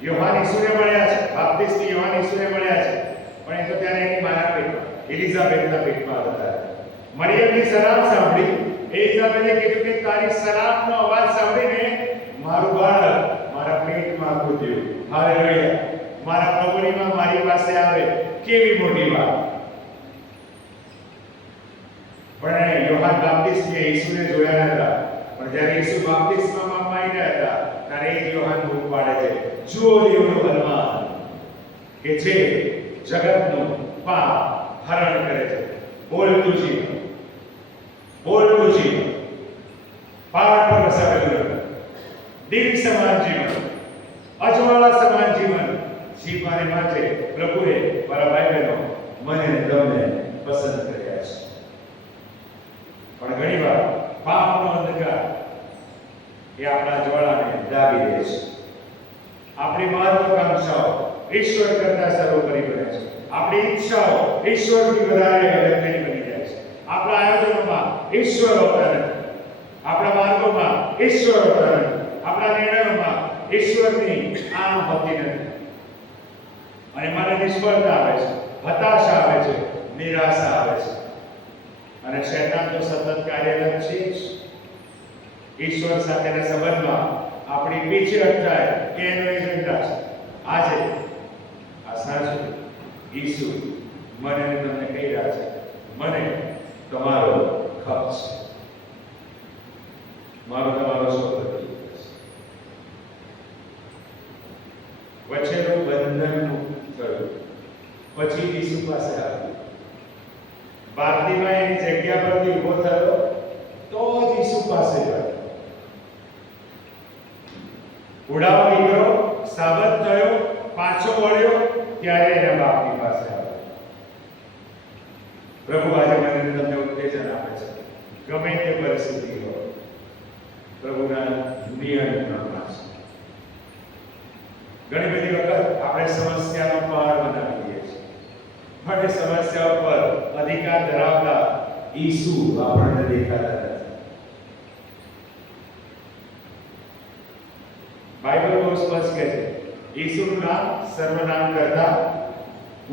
યોહાન ઈસુને મળ્યા છે, બાપ્તિસ્મી યોહાન ઈસુને મળ્યા છે, પણ એ તો ત્યારે એની માના પેટમાં, એલિઝાબેથના પેટમાં હતા. મરિયમની સલામ સાંભળી. એલિઝાબેથે કીધું કે તારી સલામનો અવાજ સાંભળીને મારું બાળક મારા પેટમાં કૂદ્યું. હાલેલુયા! મારા પ્રભુની માં મારી પાસે આવે, કેવી મોટી વાત. પણ યોહાન બાપ્તિસ્મીએ ઈસુને જોયા નતા, પણ જ્યારે ઈસુ બાપ્તિસ્મામાં આવ્યા હતા ત્યારે એ યોહાન બૂમ પાડે છે, જુઓ દેવનો બલવાન કે જે જગતનું પાપ હરણ કરે છે. બોલતું જીવન, બોલતું જીવન, પહાડ પર વસાવેલું, દિલ સમાન જીવન, અજવાળા સમાન જીવન જીવવાને માટે પ્રભુએ મારા ભાઈ બહેનો મને તમને પસંદ કર્યા છે. પણ ઘણીવાર પાપનો અંધકાર એ આપણા જ્વાળાને દાબી દે છે. આપણી મહત્વાકાંક્ષાઓ ઈશ્વર કરતા સર્વોપરી બને છે. આપણી ઈચ્છાઓ ઈશ્વરથી વધારે અગત્યની બની જાય છે. આપણા આયોજનોમાં ઈશ્વર હોતા નથી, આપણા માર્ગોમાં ઈશ્વર હોતા નથી, આપણા નિર્ણયોમાં ઈશ્વરની આમ હોતી નથી. અને મને નિષ્ફળતા આવે છે, હતાશા આવે છે, નિરાશા આવે છે. અને શૈતાન તો સતત કાર્યરત છે જ. ઈશ્વર સાથેના સંબંધમાં આપણી પીછેહટ થાય કે એનો એજન્ડા છે. આજે આ સાંજે ઈસુ મને અને તમને કહી રહ્યા છે, મને તમારો ખપ છે, મારો તમારો સૌભાગ્ય છે. વચ્ચેનું બંધન મુક્ત થયું પછી ઈસુ પાસે આવ્યું. બારતીમાં એની જગ્યા પરથી ઊભો થયો તો જ ઈસુ પાસે ગયો. ઉડાવ નીકળ્યો, સાબત થયો, પાછો વળ્યો, ત્યારે એના બાપની પાસે આવ્યો. પ્રભુ આજે મને તમને ઉત્તેજન આપે છે, ગમે તે પરિસ્થિતિ હોય પ્રભુના નિયંત્રણમાં છે. ઘણી બધી વખત આપણે સમસ્યાનો પહાડ બનાવી દઈએ છીએ, પણ એ સમસ્યા પર અધિકાર ધરાવતા ઈસુ આપણને દેખાતા નથી. બાઇબલ બહુ સ્પષ્ટ કહે છે, ઈસુનું નામ સર્વનામ કરતા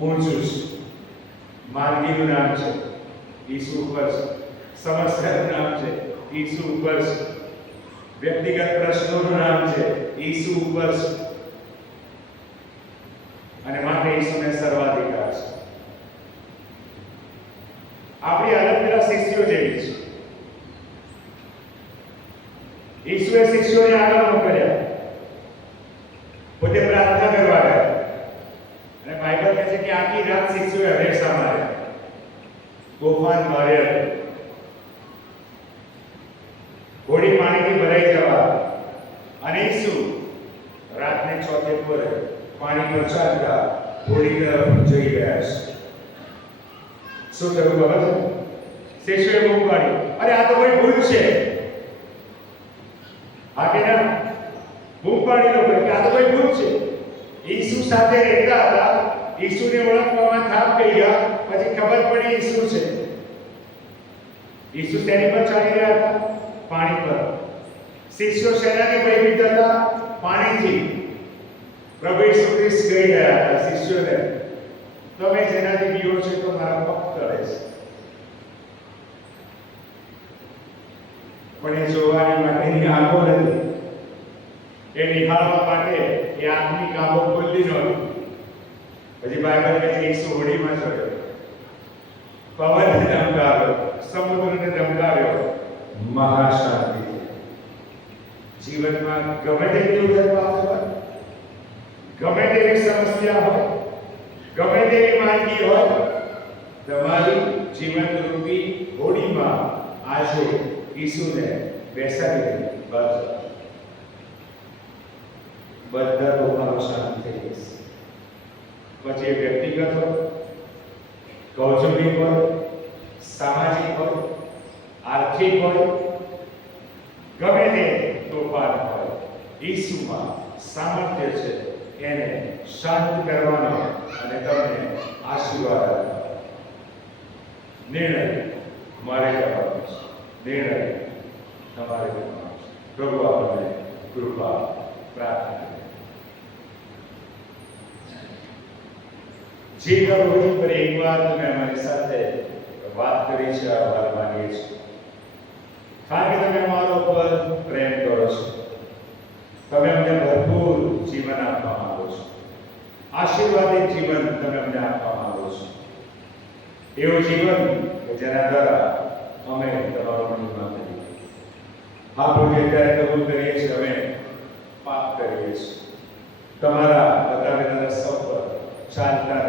ઊંચું છે. માંદગીનું નામ છે, ઈસુ ઉપર છે. સમસ્યાનું નામ છે, ઈસુ ઉપર છે. વ્યક્તિગત પ્રશ્નોનું નામ છે, ઈસુ ઉપર છે. અને માટે ઈસુને સર્વાધિકાર છે. આપણી હાલત પેલા શિષ્યો જેવી છે. ઈસુએ શિષ્યોને આગળ મોકલ્યા, પોતે પ્રાર્થના કરવા ગયા. અને બાઇબલ કહે છે કે આખી રાત શિષ્યોએ હરેસા માર્યા, તોફાન ભારે હતું. હોડી પાણીથી ભરાઈ જવા અને ઈસુ રાતને ચોથે પહોરે પાણી પર ચાલતા હોડી તરફ જઈ રહ્યા છે. શું થયું ખબર છે? શિષ્યોએ બૂમ પાડી, અરે આ તો કોઈ ભૂલ છે. આ કે ના બૂમ પાડી લો કે આ તો કોઈ ભૂલ છે. ઈસુ સાથે રહેતા હતા, ઈસુને ઓળખવામાં થાપ થઈ ગયા, પછી ખબર પડી ઈસુ છે. ઈસુ શેની પર ચાલી રહ્યા હતા? પાણી પર. શિષ્યો શેનાથી ભયભીત હતા? પાણીથી. પ્રભુ ઈસુ ખ્રિસ્ત કહી રહ્યા હતા શિષ્યોને, તમે જેનાથી પીઓ છો તો મારા પગ તળે છે. પણ એ જોવાની માટેની આંખો નથી, એ નિહાળવા માટે એ આંખની કાબો ખુલ્લી નહોતી. પછી બાઇબલ કહે છે ઈસુ હોડીમાં ચડ્યો, પવનને ધમકાવ્યો, સમુદ્રને ધમકાવ્યો, મહાશાંતિ. જીવનમાં ગમે તેટલું દરબાર હોય, ગમે તેવી સમસ્યા હોય, ગમે તેવી માંદગી હોય, તમારી જીવનરૂપી હોડીમાં આજે ઈસુને બેસાડી બસ બધા તોફાનો શાંત થઈ જશે. પછી એ વ્યક્તિગત હોય, કૌટુંબિક હોય, સામાજિક હોય, આર્થિક હોય, ગમે તે તોફાન હોય, ઈસુમાં સામર્થ્ય છે એને શાંત કરવાનો અને તમને આશીર્વાદ આપવાનો. નિર્ણય મારે કરવાનો છે, નિર્ણય તમારે કરવાનો છે. પ્રભુ આપણને કૃપા પ્રાર્થના કરે. જે કરવું પર એકવાર તમે અમારી સાથે વાત કરી છે, આભાર માનીએ છીએ. કારણ કે તમે અમારો પર પ્રેમ કરો છો, તમે અમને ભરપૂર જીવન આપવા માંગો છો, આશીર્વાદિત જીવન તમે અમને આપવા માંગો છો. એવું જીવન કે જેના દ્વારા અમે તમારો મહિમા કરીએ. હા પ્રભુ, ત્યારે કબૂલ કરીએ છીએ અમે પાપ કરીએ છીએ, તમારા બતાવેલા રસ્તા પર ચાલતા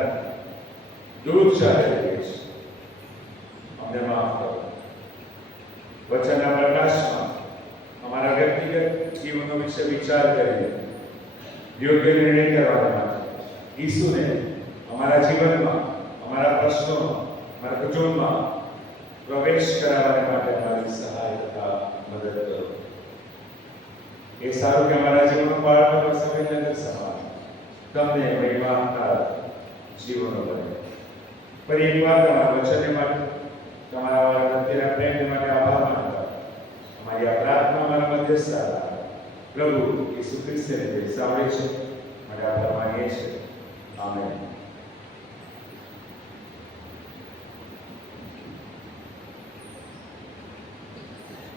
દૂર ચાલી રહીએ છીએ. અમને માફ કરો. વચનના પ્રકાશમાં અમારા વ્યક્તિગત જીવનો વિશે વિચાર કરીને યોગ્ય નિર્ણય કરવા માટે ઈસુને અમારા જીવનમાં, અમારા પ્રશ્નોમાં, અમારા કુટુંબમાં પ્રવેશ કરાવવા માટે અમારી સહાય તથા મદદ કરો. એ સારું કે અમારા જીવનમાં બાળકો સંવેદનશીલ સમાન તમને મહિમાનકાર જીવનો બને. ફરી એકવાર તમારા વચનને માટે, તમારા પ્રત્યેના પ્રેમને માટે આભાર માનતા અમારી આ પ્રાર્થના અમારા મધ્યસ્થતા પ્રભુ ઈસુ ખ્રિસ્તને સાંભળે છે માટે આભાર માનીએ છીએ. આમેન.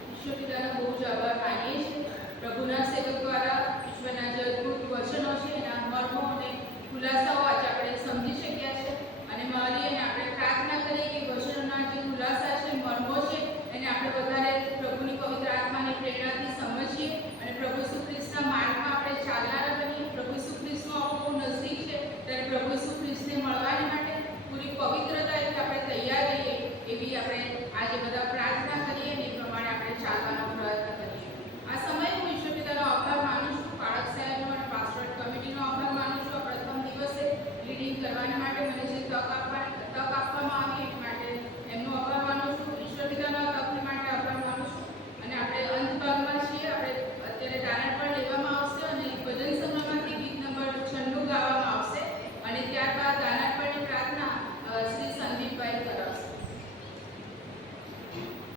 ઈશ્વર પિતાનો બહુ જ આભાર માનીએ છીએ. પ્રભુના સેવક દ્વારા ઈશ્વરના જે અદ્ભુત વચનો છે એના મર્મો અને ખુલાસાઓ આજે આપણે સમજી શક્યા છે અને મારી અને આપણે પ્રાર્થના કરીએ કે વચનોના જે ખુલાસા છે, મર્મો છે, એને આપણે વધારે પ્રભુની પવિત્ર આત્માની પ્રેરણાથી સમજીએ અને પ્રભુ ઈસુ ખ્રિસ્તના માર્ગમાં આપણે ચાલનારા બનીએ. પ્રભુ ઈસુ ખ્રિસ્તનો આપણો નજદીક છે ત્યારે પ્રભુ ઈસુ ખ્રિસ્તને મળવાને માટે પૂરી પવિત્રતાથી આપણે તૈયાર રહીએ એવી આપણે આજે બધા પ્રાર્થના કરીએ અને એ પ્રમાણે આપણે ચાલવાનો પ્રયત્ન કરીએ. આ સમયે હું ઈશ્વર પિતાનો આભાર માનું છું, બાળક સાહેબનો અને પાસ્ટોરેટ કમિટીનો આભાર માનું છું. આ પ્રથમ દિવસે લીડિંગ કરવાના માટે મને જે તક